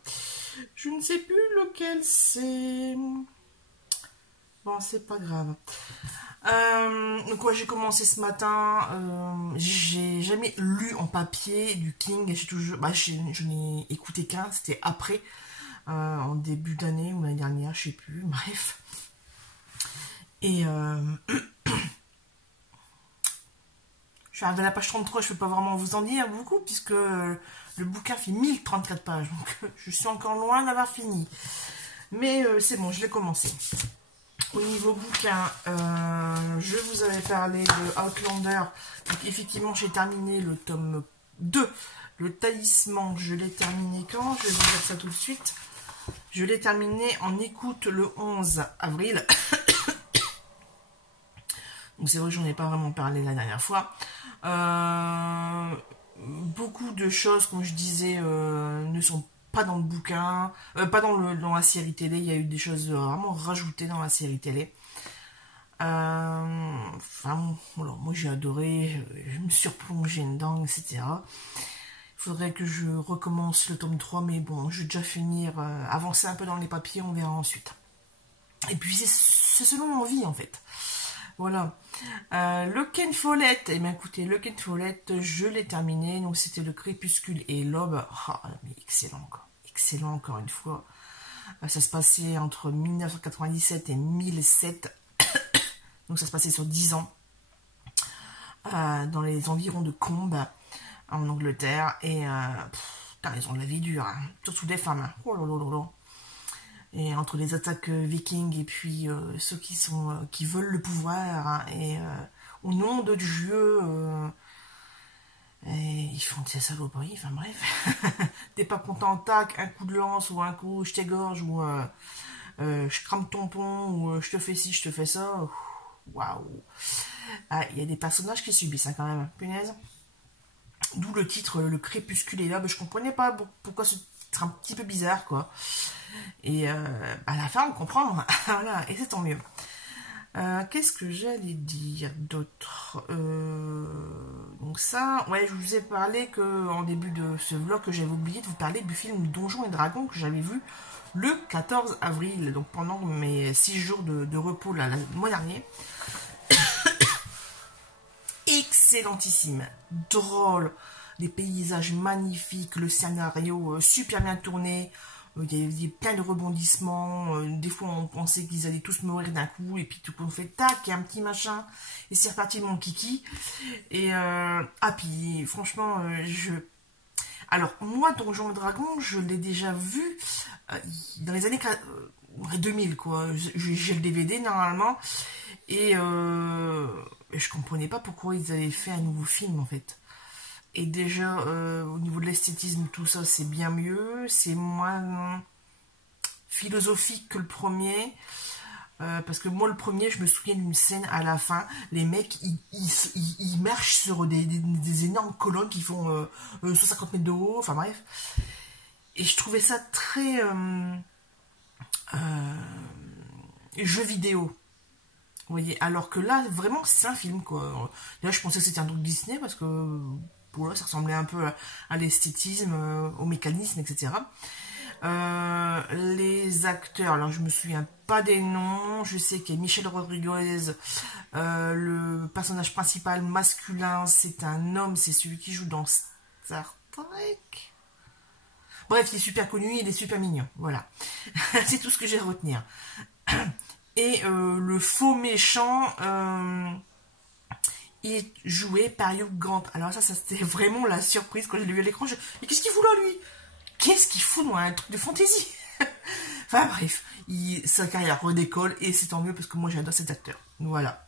Je ne sais plus lequel c'est. Bon, c'est pas grave. Donc, ouais, j'ai commencé ce matin. J'ai jamais lu en papier du King. J'ai toujours, je n'ai écouté qu'un. C'était après, en début d'année ou l'année dernière, je sais plus. Bref. Et je suis arrivée à la page 33, je ne peux pas vraiment vous en dire beaucoup, puisque le bouquin fait 1034 pages, donc je suis encore loin d'avoir fini. Mais c'est bon, je l'ai commencé. Au niveau bouquin, je vous avais parlé de Outlander. Donc effectivement, j'ai terminé le tome 2, le talisman. Je l'ai terminé quand? Je vais vous dire ça tout de suite. Je l'ai terminé en écoute le 11 avril. Donc c'est vrai que j'en ai pas vraiment parlé la dernière fois. Beaucoup de choses, comme je disais, ne sont pas dans le bouquin, pas dans la série télé. Il y a eu des choses vraiment rajoutées dans la série télé. Enfin, voilà, moi j'ai adoré, je me suis replongée dedans, etc. Il faudrait que je recommence le tome 3, mais bon, je vais déjà finir, avancer un peu dans les papiers, on verra ensuite. Et puis c'est selon l'envie en fait. Voilà. Le Ken Follett, eh bien écoutez, le Ken Follett, je l'ai terminé. Donc c'était le Crépuscule et l'Aube. Ah, mais excellent, quoi. Excellent encore une fois. Ça se passait entre 1997 et 1007. Donc ça se passait sur 10 ans. Dans les environs de Combes, en Angleterre. Et putain, ils ont de la vie dure, hein. Surtout des femmes. Hein. Oh là là là là. Et entre les attaques vikings et puis ceux qui veulent le pouvoir, hein, et au nom de Dieu, et ils font de ces saloperies, enfin bref. T'es pas content, tac, un coup de lance ou un coup je t'égorge ou je crame ton pont ou je te fais ci, je te fais ça. Waouh. Ah, il y a des personnages qui subissent, hein, quand même, punaise. D'où le titre, le crépuscule est là. Mais je comprenais pas pourquoi c'est un petit peu bizarre, quoi. Et à la fin, on comprend. Voilà, et c'est tant mieux. Qu'est-ce que j'allais dire d'autre? Donc ça, ouais, je vous ai parlé que en début de ce vlog que j'avais oublié de vous parler du film Donjons et Dragons que j'avais vu le 14 avril, donc pendant mes 6 jours de repos là, le mois dernier. Excellentissime, drôle, des paysages magnifiques, le scénario super bien tourné. Il y a plein de rebondissements, des fois on pensait qu'ils allaient tous mourir d'un coup, et puis tout coup on fait tac, il y a un petit machin, et c'est reparti mon kiki. Et puis franchement, alors moi Donjons et Dragons, je l'ai déjà vu dans les années 2000 quoi, j'ai le DVD normalement, et je comprenais pas pourquoi ils avaient fait un nouveau film en fait. Et déjà, au niveau de l'esthétisme, tout ça, c'est bien mieux. C'est moins philosophique que le premier. Parce que moi, le premier, je me souviens d'une scène à la fin. Les mecs, ils marchent sur des énormes colonnes qui font 150 mètres de haut. Enfin bref. Et je trouvais ça très jeu vidéo. Vous voyez, alors que là, vraiment, c'est un film, quoi. Là, je pensais que c'était un truc Disney, parce que voilà, ça ressemblait un peu à l'esthétisme, au mécanisme, etc. Les acteurs, alors je me souviens pas des noms, je sais qu'il y a Michelle Rodriguez, le personnage principal masculin, c'est un homme, c'est celui qui joue dans Star Trek. Bref, il est super connu, il est super mignon, voilà. C'est tout ce que j'ai à retenir. Et le faux méchant est joué par Hugh Grant. Alors ça c'était vraiment la surprise quand je l'ai vu à l'écran. Mais qu'est-ce qu'il fout là, lui? Qu'est-ce qu'il fout dans un truc de fantasy? Enfin bref, sa carrière redécolle et c'est tant mieux parce que moi j'adore cet acteur. Voilà.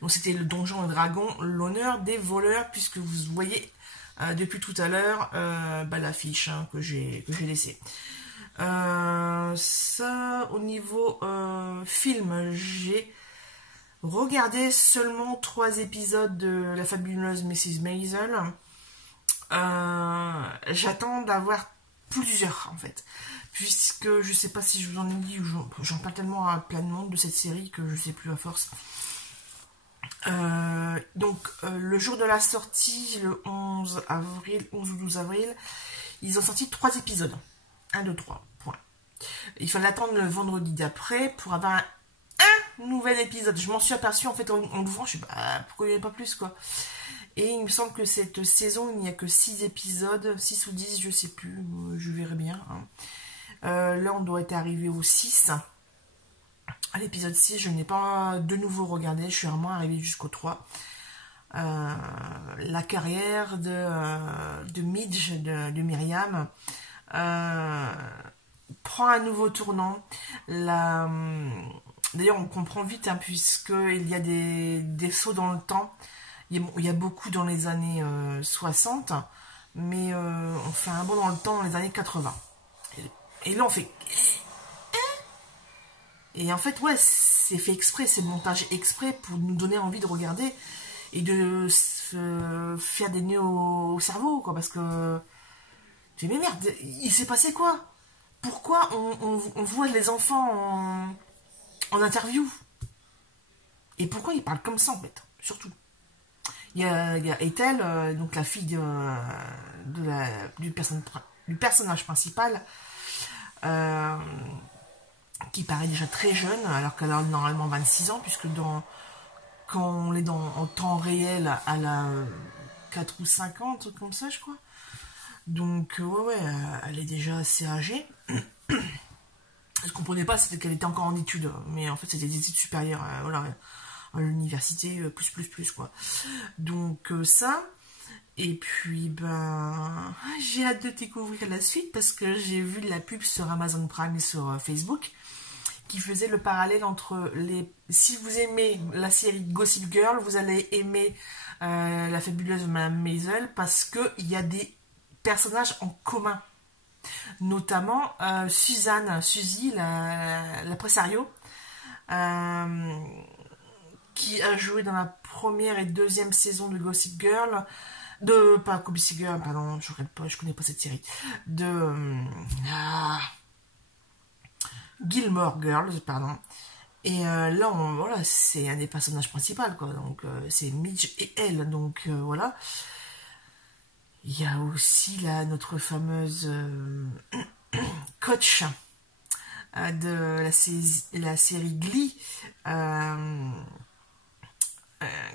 Donc c'était le Donjon et Dragon, l'honneur des voleurs, puisque vous voyez depuis tout à l'heure l'affiche hein, que j'ai laissée. Ça, au niveau film, j'ai regardé seulement 3 épisodes de La fabuleuse Mrs. Maisel. J'attends d'avoir plusieurs, en fait. Puisque je sais pas si je vous en ai dit, ou j'en parle tellement à plein de monde de cette série que je sais plus à force. Donc, le jour de la sortie, le 11 ou 12 avril, ils ont sorti 3 épisodes. 1, 2, 3, point. Il fallait attendre le vendredi d'après pour avoir un nouvel épisode. Je m'en suis aperçue en fait en l'ouvrant, je sais pas pourquoi il n'y en a pas plus quoi. Et il me semble que cette saison, il n'y a que 6 épisodes, 6 ou 10, je sais plus, je verrai bien. Hein. Là, on doit être arrivé au 6. À l'épisode 6, je n'ai pas de nouveau regardé, je suis vraiment arrivée jusqu'au 3. La carrière de Midge, de Myriam, prend un nouveau tournant. D'ailleurs, on comprend vite, hein, puisqu'il y a des sauts dans le temps. Il y a beaucoup dans les années 60, mais on fait un bond dans le temps dans les années 80. Et là, on fait... Et en fait, ouais, c'est fait exprès, c'est le montage exprès pour nous donner envie de regarder et de se faire des nœuds au cerveau, quoi, parce que... Tu dis, mais merde, il s'est passé quoi? Pourquoi on voit les enfants en interview? Et pourquoi ils parlent comme ça, en fait, surtout? Il y a Ethel, donc la fille du personnage principal, qui paraît déjà très jeune, alors qu'elle a normalement 26 ans, puisque quand on est en temps réel, elle a 4 ou 5 ans, un truc comme ça, je crois. Donc, ouais, elle est déjà assez âgée. Je comprenais pas, c'était qu'elle était encore en études, mais en fait, c'était des études supérieures, voilà, à l'université, plus, quoi. Donc, ça. Et puis, ben, j'ai hâte de découvrir la suite parce que j'ai vu la pub sur Amazon Prime et sur Facebook qui faisait le parallèle entre les... Si vous aimez la série Gossip Girl, vous allez aimer la fabuleuse Madame Maisel parce qu'il y a des personnages en commun. Notamment Suzy, la Presario, qui a joué dans la première et deuxième saison de Gossip Girl, pas Gossip Girl, pardon, je connais pas cette série, Gilmore Girls, pardon. Et là, voilà, c'est un des personnages principaux, quoi. Donc, c'est Midge et elle, donc voilà. Il y a aussi là notre fameuse coach de la série Glee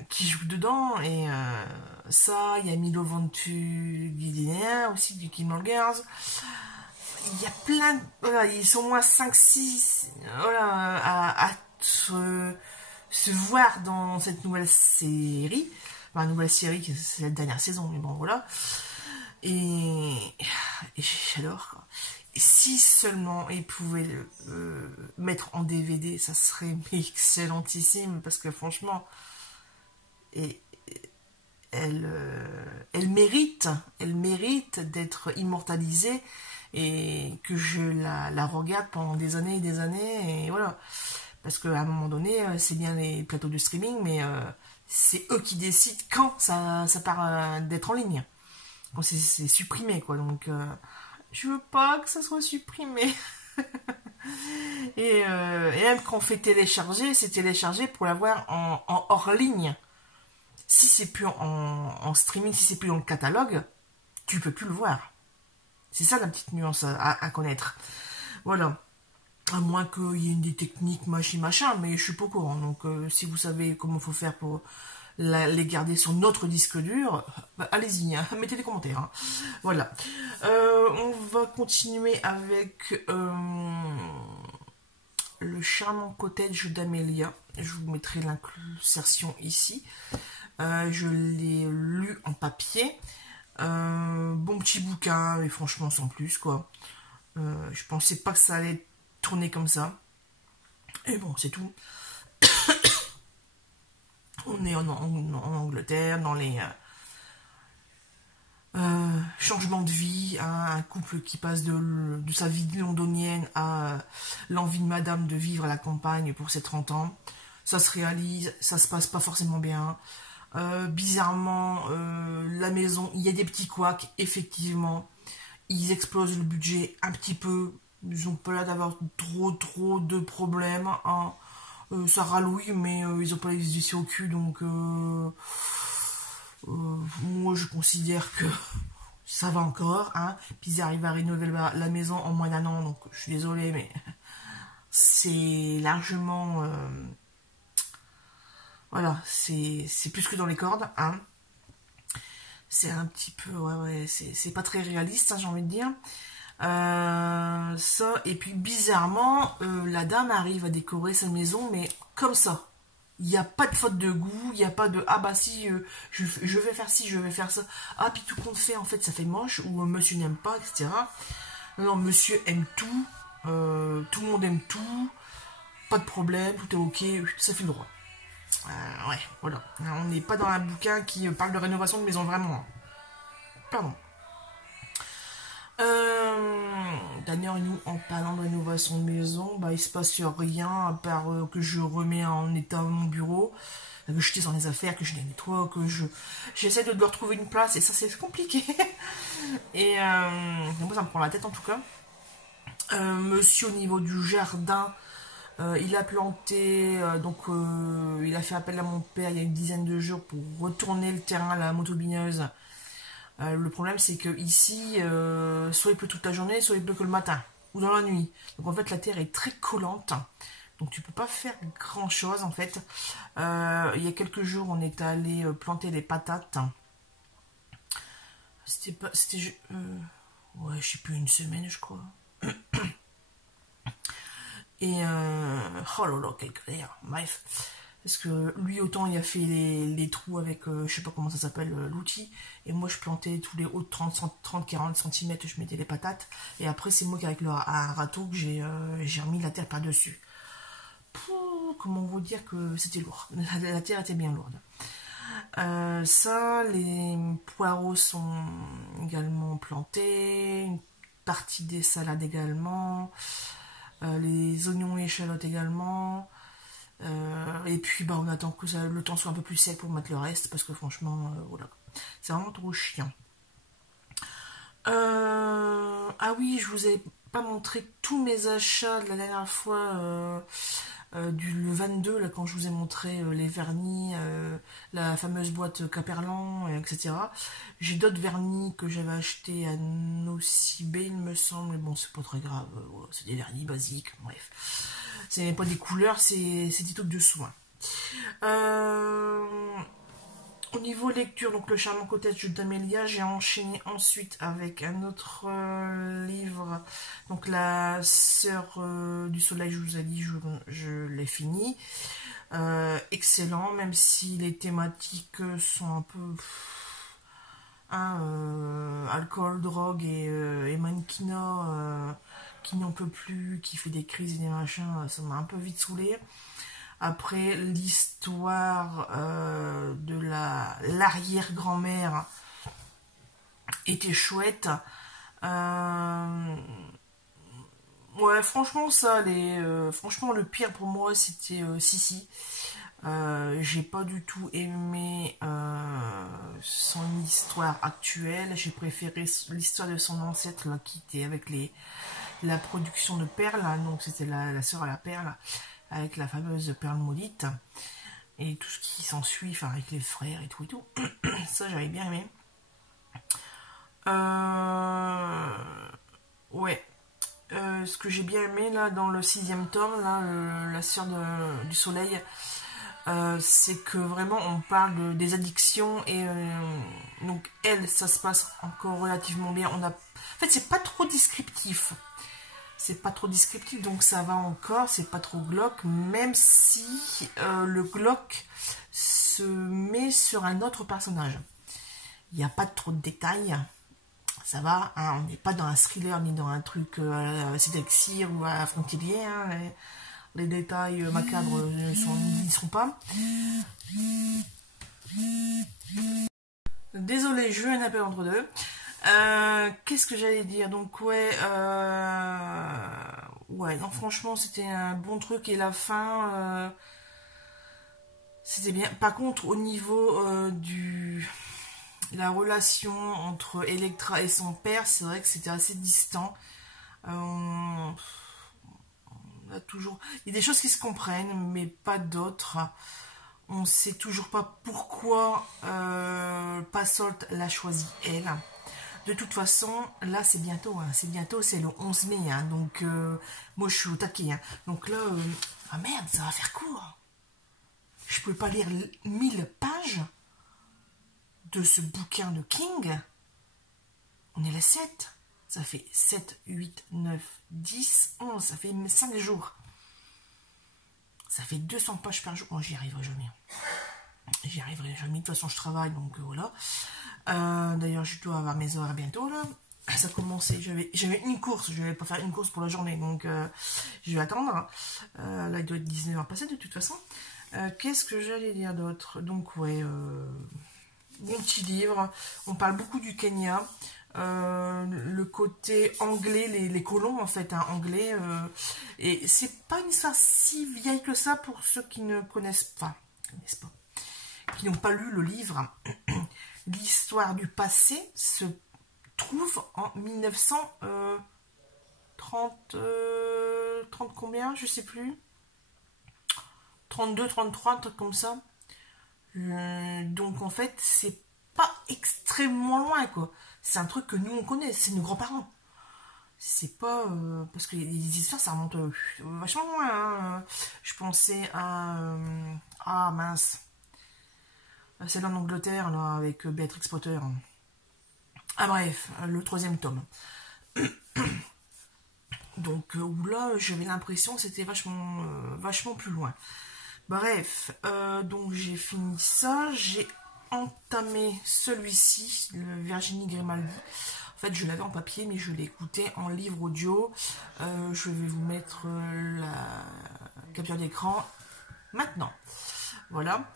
qui joue dedans, et ça, il y a Milo Ventimiglia aussi du Gilmore Girls. Il y a plein de... Voilà, ils sont au moins 5-6 voilà, à se voir dans cette nouvelle série. Enfin, nouvelle série, c'est la dernière saison, mais bon, voilà. Et j'adore, quoi. Et si seulement ils pouvaient le mettre en DVD, ça serait excellentissime, parce que franchement, elle mérite d'être immortalisée et que je la regarde pendant des années et des années, et voilà. Parce qu'à un moment donné, c'est bien les plateaux de streaming, mais c'est eux qui décident quand ça part d'être en ligne. Quand c'est supprimé, quoi. Donc, je veux pas que ça soit supprimé. et même quand on fait télécharger, c'est téléchargé pour l'avoir en hors ligne. Si c'est plus en streaming, si c'est plus dans le catalogue, tu peux plus le voir. C'est ça la petite nuance à connaître. Voilà. À moins qu'il y ait des techniques machin, mais je suis pas au courant. Donc si vous savez comment il faut faire pour les garder sur notre disque dur, bah, allez-y, hein, mettez des commentaires. Hein. Voilà. On va continuer avec le charmant cottage d'Amélia. Je vous mettrai l'insertion ici. Je l'ai lu en papier. Bon petit bouquin, mais franchement sans plus, quoi. Je pensais pas que ça allait tourner comme ça. Et bon, c'est tout. On est en Angleterre, dans les changements de vie, hein, un couple qui passe de sa vie londonienne à l'envie de madame de vivre à la campagne pour ses 30 ans. Ça se réalise, ça se passe pas forcément bien. Bizarrement, la maison, il y a des petits couacs, effectivement. Ils explosent le budget un petit peu. Ils ont pas l'air d'avoir trop de problèmes. Hein. Ça ralouille, mais ils ont pas les yeux au cul, donc moi je considère que ça va encore. Hein. Puis ils arrivent à rénover la maison en moins d'1 an, donc je suis désolée, mais c'est largement... voilà, c'est plus que dans les cordes. Hein. C'est un petit peu... Ouais, c'est pas très réaliste, hein, j'ai envie de dire. Ça, et puis bizarrement, la dame arrive à décorer sa maison, mais comme ça. Il n'y a pas de faute de goût, il n'y a pas de ah bah si, je vais faire ci, je vais faire ça. Ah, puis tout compte fait, en fait, ça fait moche, ou monsieur n'aime pas, etc. Non, monsieur aime tout, tout le monde aime tout, pas de problème, tout est ok, ça fait le droit. Ouais, voilà. On n'est pas dans un bouquin qui parle de rénovation de maison, vraiment. Pardon. D'ailleurs, nous, en parlant de rénovation de maison, bah, il se passe rien à part que je remets en état mon bureau, que je tisse dans les affaires, que je les nettoie, que j'essaie de retrouver une place, et ça c'est compliqué. Et moi ça me prend la tête en tout cas. Monsieur, au niveau du jardin, il a planté, il a fait appel à mon père il y a une dizaine de jours pour retourner le terrain à la motobineuse. Le problème c'est que ici, soit il pleut toute la journée, soit il pleut que le matin, ou dans la nuit. Donc en fait la terre est très collante, donc tu peux pas faire grand chose en fait. Il y a quelques jours on est allé planter des patates. Ouais, je sais plus, une semaine je crois. Et oh là là, quelle galère. Bref. Parce que lui, autant il a fait les trous avec, je sais pas comment ça s'appelle, l'outil. Et moi, je plantais tous les hauts de 30-40 cm, je mettais les patates. Et après, c'est moi qui, avec un râteau, que j'ai remis la terre par-dessus. Comment vous dire que c'était lourd. La terre était bien lourde. Ça, les poireaux sont également plantés. Une partie des salades également. Les oignons et échalotes également. Et puis bah, on attend que le temps soit un peu plus sec pour mettre le reste parce que franchement voilà, c'est vraiment trop chiant. Ah oui, je vous ai pas montré tous mes achats de la dernière fois le 22 là, quand je vous ai montré les vernis, la fameuse boîte Caperlan, etc. J'ai d'autres vernis que j'avais acheté à Nocibé il me semble, bon c'est pas très grave, c'est des vernis basiques, bref. C'est pas des couleurs, c'est des trucs de soin. Au niveau lecture, donc le Charmant Cottage d'Amélia, j'ai enchaîné ensuite avec un autre livre, donc La Sœur du Soleil, je vous ai dit, je l'ai fini. Excellent, même si les thématiques sont un peu alcool, drogue et mannequinat qui n'en peut plus, qui fait des crises et des machins, ça m'a un peu vite saoulé. Après, l'histoire de l'arrière-grand-mère était chouette. Ouais, franchement, franchement, le pire pour moi, c'était Sissi. J'ai pas du tout aimé son histoire actuelle. J'ai préféré l'histoire de son ancêtre là, qui était avec la production de perles. Hein, donc c'était la sœur à la perle, avec la fameuse perle maudite. Et tout ce qui s'ensuit, enfin avec les frères et tout et tout. Ça j'avais bien aimé. Ouais. Ce que j'ai bien aimé là dans le 6e tome, là, la sœur du soleil, c'est que vraiment on parle des addictions et donc elle, ça se passe encore relativement bien. En fait, c'est pas trop descriptif. C'est pas trop descriptif, donc ça va encore, c'est pas trop glauque, même si le glauque se met sur un autre personnage. Il n'y a pas trop de détails. Ça va, hein, on n'est pas dans un thriller ni dans un truc Sidexir ou à Frontilier. Hein, les détails macabres n'y sont pas. Désolée, je veux un appel entre deux. Qu'est-ce que j'allais dire? Donc ouais, ouais, non franchement c'était un bon truc et la fin, c'était bien. Par contre au niveau la relation entre Electra et son père, c'est vrai que c'était assez distant. On a toujours, il y a des choses qui se comprennent, mais pas d'autres. On sait toujours pas pourquoi Passolt l'a choisi elle. De toute façon, là c'est bientôt, hein, c'est le 11 mai, hein, donc moi je suis au taquet. Hein. Donc là, ah merde, ça va faire court. Je peux pas lire 1000 pages de ce bouquin de King. On est le 7. Ça fait 7, 8, 9, 10, 11. Ça fait 5 jours. Ça fait 200 pages par jour. Oh, j'y arriverai jamais. J'y arriverai jamais. De toute façon, je travaille, donc voilà. D'ailleurs, je dois avoir mes horaires bientôt, là. Ça a commencé. J'avais une course. Je vais pas faire une course pour la journée, donc je vais attendre. Là, il doit être 19h passé, de toute façon. Qu'est-ce que j'allais dire d'autre? Donc, ouais... bon petit livre, on parle beaucoup du Kenya, le côté anglais, les colons en fait, hein, anglais, et c'est pas une histoire si vieille que ça pour ceux qui ne connaissent pas, qui n'ont pas lu le livre. L'histoire du passé se trouve en 1930, 30 combien, je sais plus, 32, 33, un truc comme ça. Donc en fait c'est pas extrêmement loin quoi, c'est un truc que nous on connaît, c'est nos grands-parents, c'est pas parce que les histoires ça remonte vachement loin, hein. Je pensais à ah mince, celle en Angleterre là avec Beatrix Potter, ah bref, le 3e tome. Donc où là j'avais l'impression que c'était vachement plus loin. Bref, donc j'ai fini ça. J'ai entamé celui-ci, le Virginie Grimaldi. En fait, je l'avais en papier, mais je l'ai écouté en livre audio. Je vais vous mettre la capture d'écran maintenant. Voilà.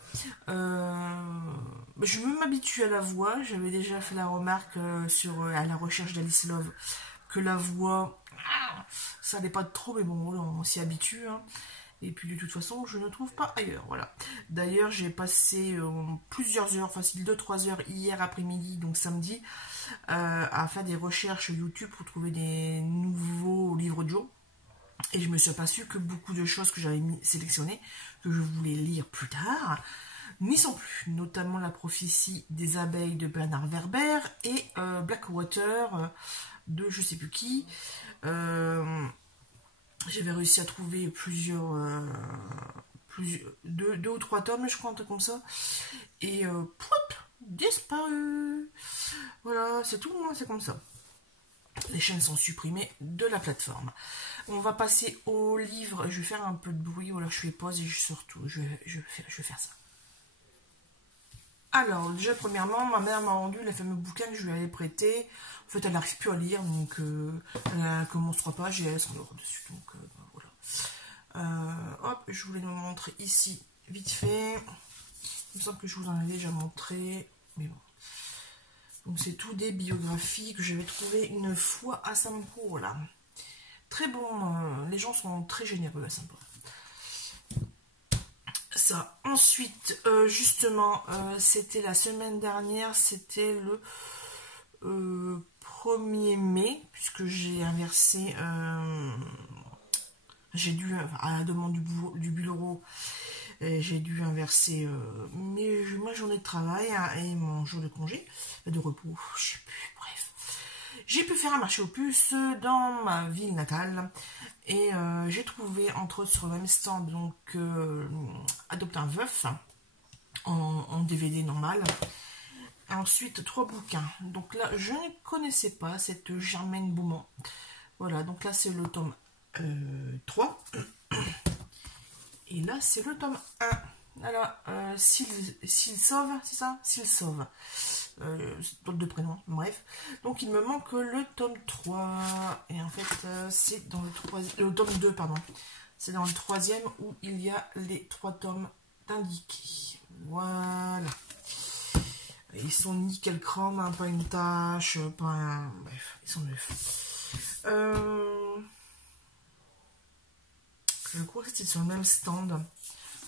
Je me m'habitue à la voix. J'avais déjà fait la remarque sur à la recherche d'Alice Love que la voix, ça n'est pas trop, mais bon, on s'y habitue. Hein. Et puis de toute façon, je ne trouve pas ailleurs. Voilà. D'ailleurs, j'ai passé plusieurs heures, facile 2-3 heures hier après-midi, donc samedi, à faire des recherches YouTube pour trouver des nouveaux livres audio. Et je me suis aperçue que beaucoup de choses que j'avais sélectionnées, que je voulais lire plus tard, n'y sont plus. Notamment La prophétie des abeilles de Bernard Werber et Blackwater de je sais plus qui. J'avais réussi à trouver deux ou trois tomes, je crois, un truc comme ça. Et poup, disparu. Voilà, c'est tout, hein, c'est comme ça. Les chaînes sont supprimées de la plateforme. On va passer au livre. Je vais faire un peu de bruit. Voilà, je fais pause et je vais faire ça. Alors, déjà, premièrement, ma mère m'a rendu les fameux bouquins que je lui avais prêtés. En fait, elle n'arrive plus à lire, donc elle commence 3 pages et elle s'endort dessus. Donc, voilà. Hop, je voulais vous montrer ici, vite fait. Il me semble que je vous en avais déjà montré, mais bon. Donc, c'est tout des biographies que j'avais trouvées une fois à Sampo, là. Très bon, les gens sont très généreux à Sampo. Ça. Ensuite, justement, c'était la semaine dernière, c'était le 1er mai, puisque j'ai inversé, j'ai dû, à la demande du bureau, j'ai dû inverser ma journée de travail et mon jour de congé, de repos, je sais plus, bref. J'ai pu faire un marché aux puces dans ma ville natale et j'ai trouvé entre autres sur le même stand donc Adopte un veuf en DVD normal. Ensuite 3 bouquins. Donc là je ne connaissais pas cette Germaine Beaumont. Voilà, donc là c'est le tome 3 et là c'est le tome 1. Alors, s'il sauve, c'est ça? S'il sauve. D'autres de prénoms, bref. Donc, il me manque le tome 3. Et en fait, c'est dans le tome 2, pardon. C'est dans le 3e où il y a les 3 tomes indiqués. Voilà. Ils sont nickel chrome, hein, pas une tache, pas un... Bref, ils sont neufs. Je crois que c'était sur le même stand.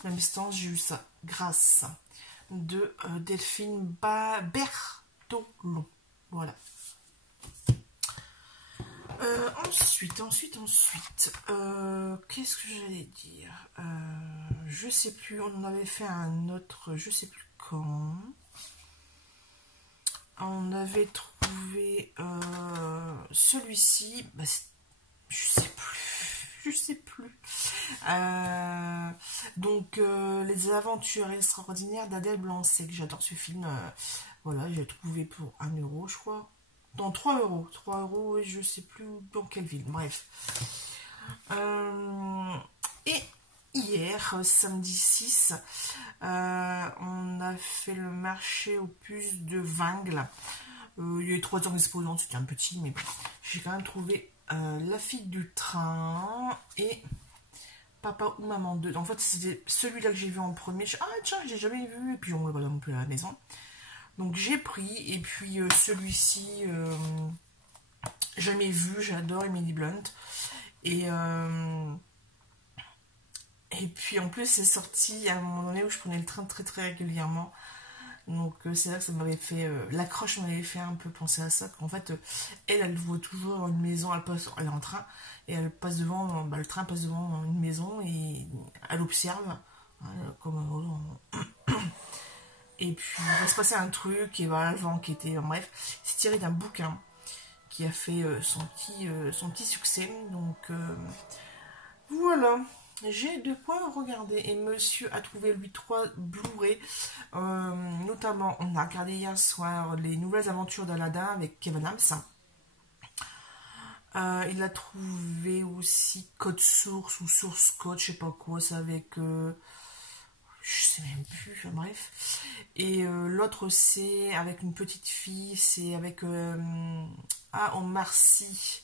Même instance, j'ai eu ça grâce de Delphine Bertolon. Voilà. Ensuite, qu'est-ce que j'allais dire? Je sais plus, on en avait fait un autre, je sais plus quand. On avait trouvé celui-ci, bah, je sais plus. Donc, Les aventures extraordinaires d'Adèle Blanc-Sec. J'adore ce film. Voilà, j'ai trouvé pour 1 euro, je crois. Non, 3 euros. 3 euros et je sais plus dans quelle ville. Bref. Et hier, samedi 6, on a fait le marché aux puces de Vingles. Il y a eu 3 ans d'exposants, c'était un petit, mais j'ai quand même trouvé La fille du train et Papa ou Maman 2. En fait, c'était celui-là que j'ai vu en premier. Ah tiens, j'ai jamais vu. Et puis on le voit non plus à la maison. Donc j'ai pris. Et puis celui-ci, jamais vu. J'adore Emily Blunt. Et puis en plus, c'est sorti à un moment donné où je prenais le train très très régulièrement. Donc c'est là que ça m'avait fait, l'accroche m'avait fait un peu penser à ça, qu'en fait elle voit toujours une maison, elle est en train, et elle passe devant, le train passe devant une maison, et elle observe, hein, comme et puis il va se passer un truc, et voilà, le vent qui était, bref, c'est tiré d'un bouquin qui a fait son petit succès, donc voilà. J'ai de quoi regarder et monsieur a trouvé lui 3 Blu-ray, notamment on a regardé hier soir les nouvelles aventures d'Aladin avec Kevin Hams. Il a trouvé aussi Code Source ou Source Code, je sais pas quoi, c'est avec je sais même plus, enfin, bref. Et l'autre c'est avec une petite fille, c'est avec Omar Sy.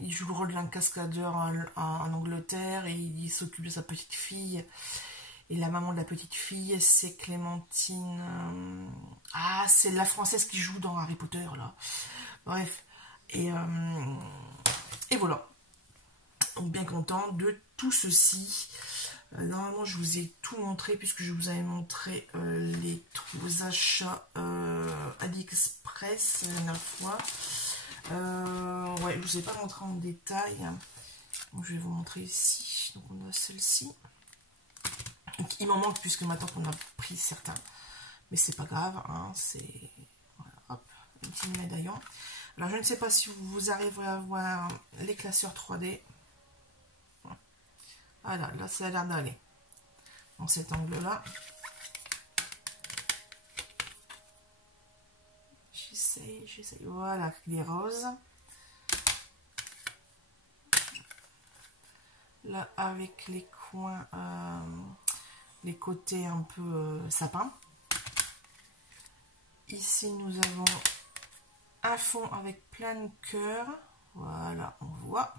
Il joue le rôle d'un cascadeur en Angleterre et il s'occupe de sa petite fille. Et la maman de la petite fille, c'est Clémentine. C'est la française qui joue dans Harry Potter, là. Bref. Et voilà. Donc, bien content de tout ceci. Normalement, je vous ai tout montré, puisque je vous avais montré les achats AliExpress la dernière fois. Ouais, je ne vous ai pas montré en détail. Donc, je vais vous montrer ici. Donc, on a celle-ci. Il m'en manque puisque maintenant qu'on a pris certains. Mais c'est pas grave. Hein, c'est... Voilà, hop, un petit médaillon. Alors, je ne sais pas si vous arriverez à voir les classeurs 3D. Voilà, là, ça a l'air d'aller. Dans cet angle-là. J'essaye. Voilà, les roses. Là, avec les coins, les côtés un peu sapin. Ici, nous avons un fond avec plein de cœurs. Voilà, on voit.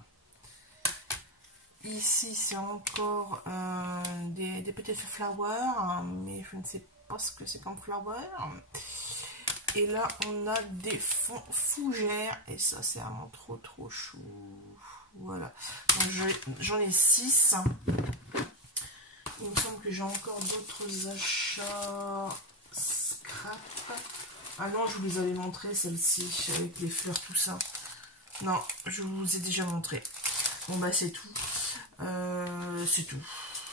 Ici, c'est encore des petites flowers, mais je ne sais pas ce que c'est comme flower. Et là, on a des fonds fougères. Et ça, c'est vraiment trop chou. Voilà. J'en ai 6. Il me semble que j'ai encore d'autres achats scrap. Ah non, je vous les avais montré, celle-ci, avec les fleurs, tout ça. Non, je vous ai déjà montré. Bon, bah, c'est tout.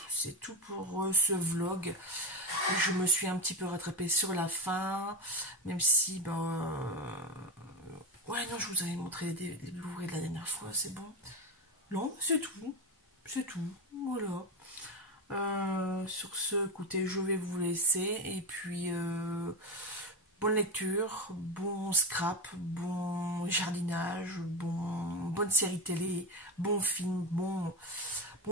C'est tout pour ce vlog. Je me suis un petit peu rattrapée sur la fin, même si, ben... ouais, non, je vous avais montré les Blu-ray de la dernière fois, c'est bon. Non, c'est tout. C'est tout, voilà. Sur ce, écoutez, je vais vous laisser, et puis... bonne lecture, bon scrap, bon jardinage, bonne série télé, bon film, bon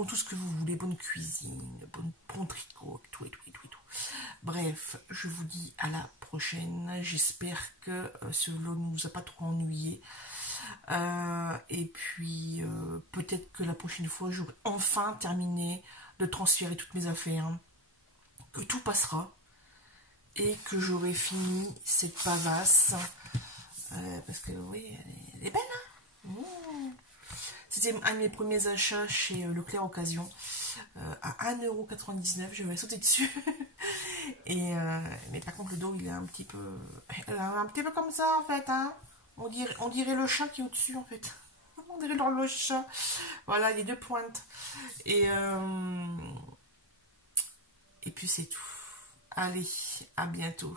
tout ce que vous voulez, bonne cuisine, bon tricot, tout. Bref, je vous dis à la prochaine. J'espère que ce vlog ne vous a pas trop ennuyé. Et puis, peut-être que la prochaine fois, j'aurai enfin terminé de transférer toutes mes affaires, que tout passera. Et que j'aurai fini cette pavasse. Parce que oui, elle est belle. Hein. C'était un de mes premiers achats chez Leclerc Occasion. À 1,99 €. J'avais sauté dessus. Mais par contre, le dos, il est un petit peu comme ça, en fait. Hein. On dirait le chat qui est au-dessus, en fait. On dirait le chat. Voilà, les deux pointes. Et puis, c'est tout. Allez, à bientôt.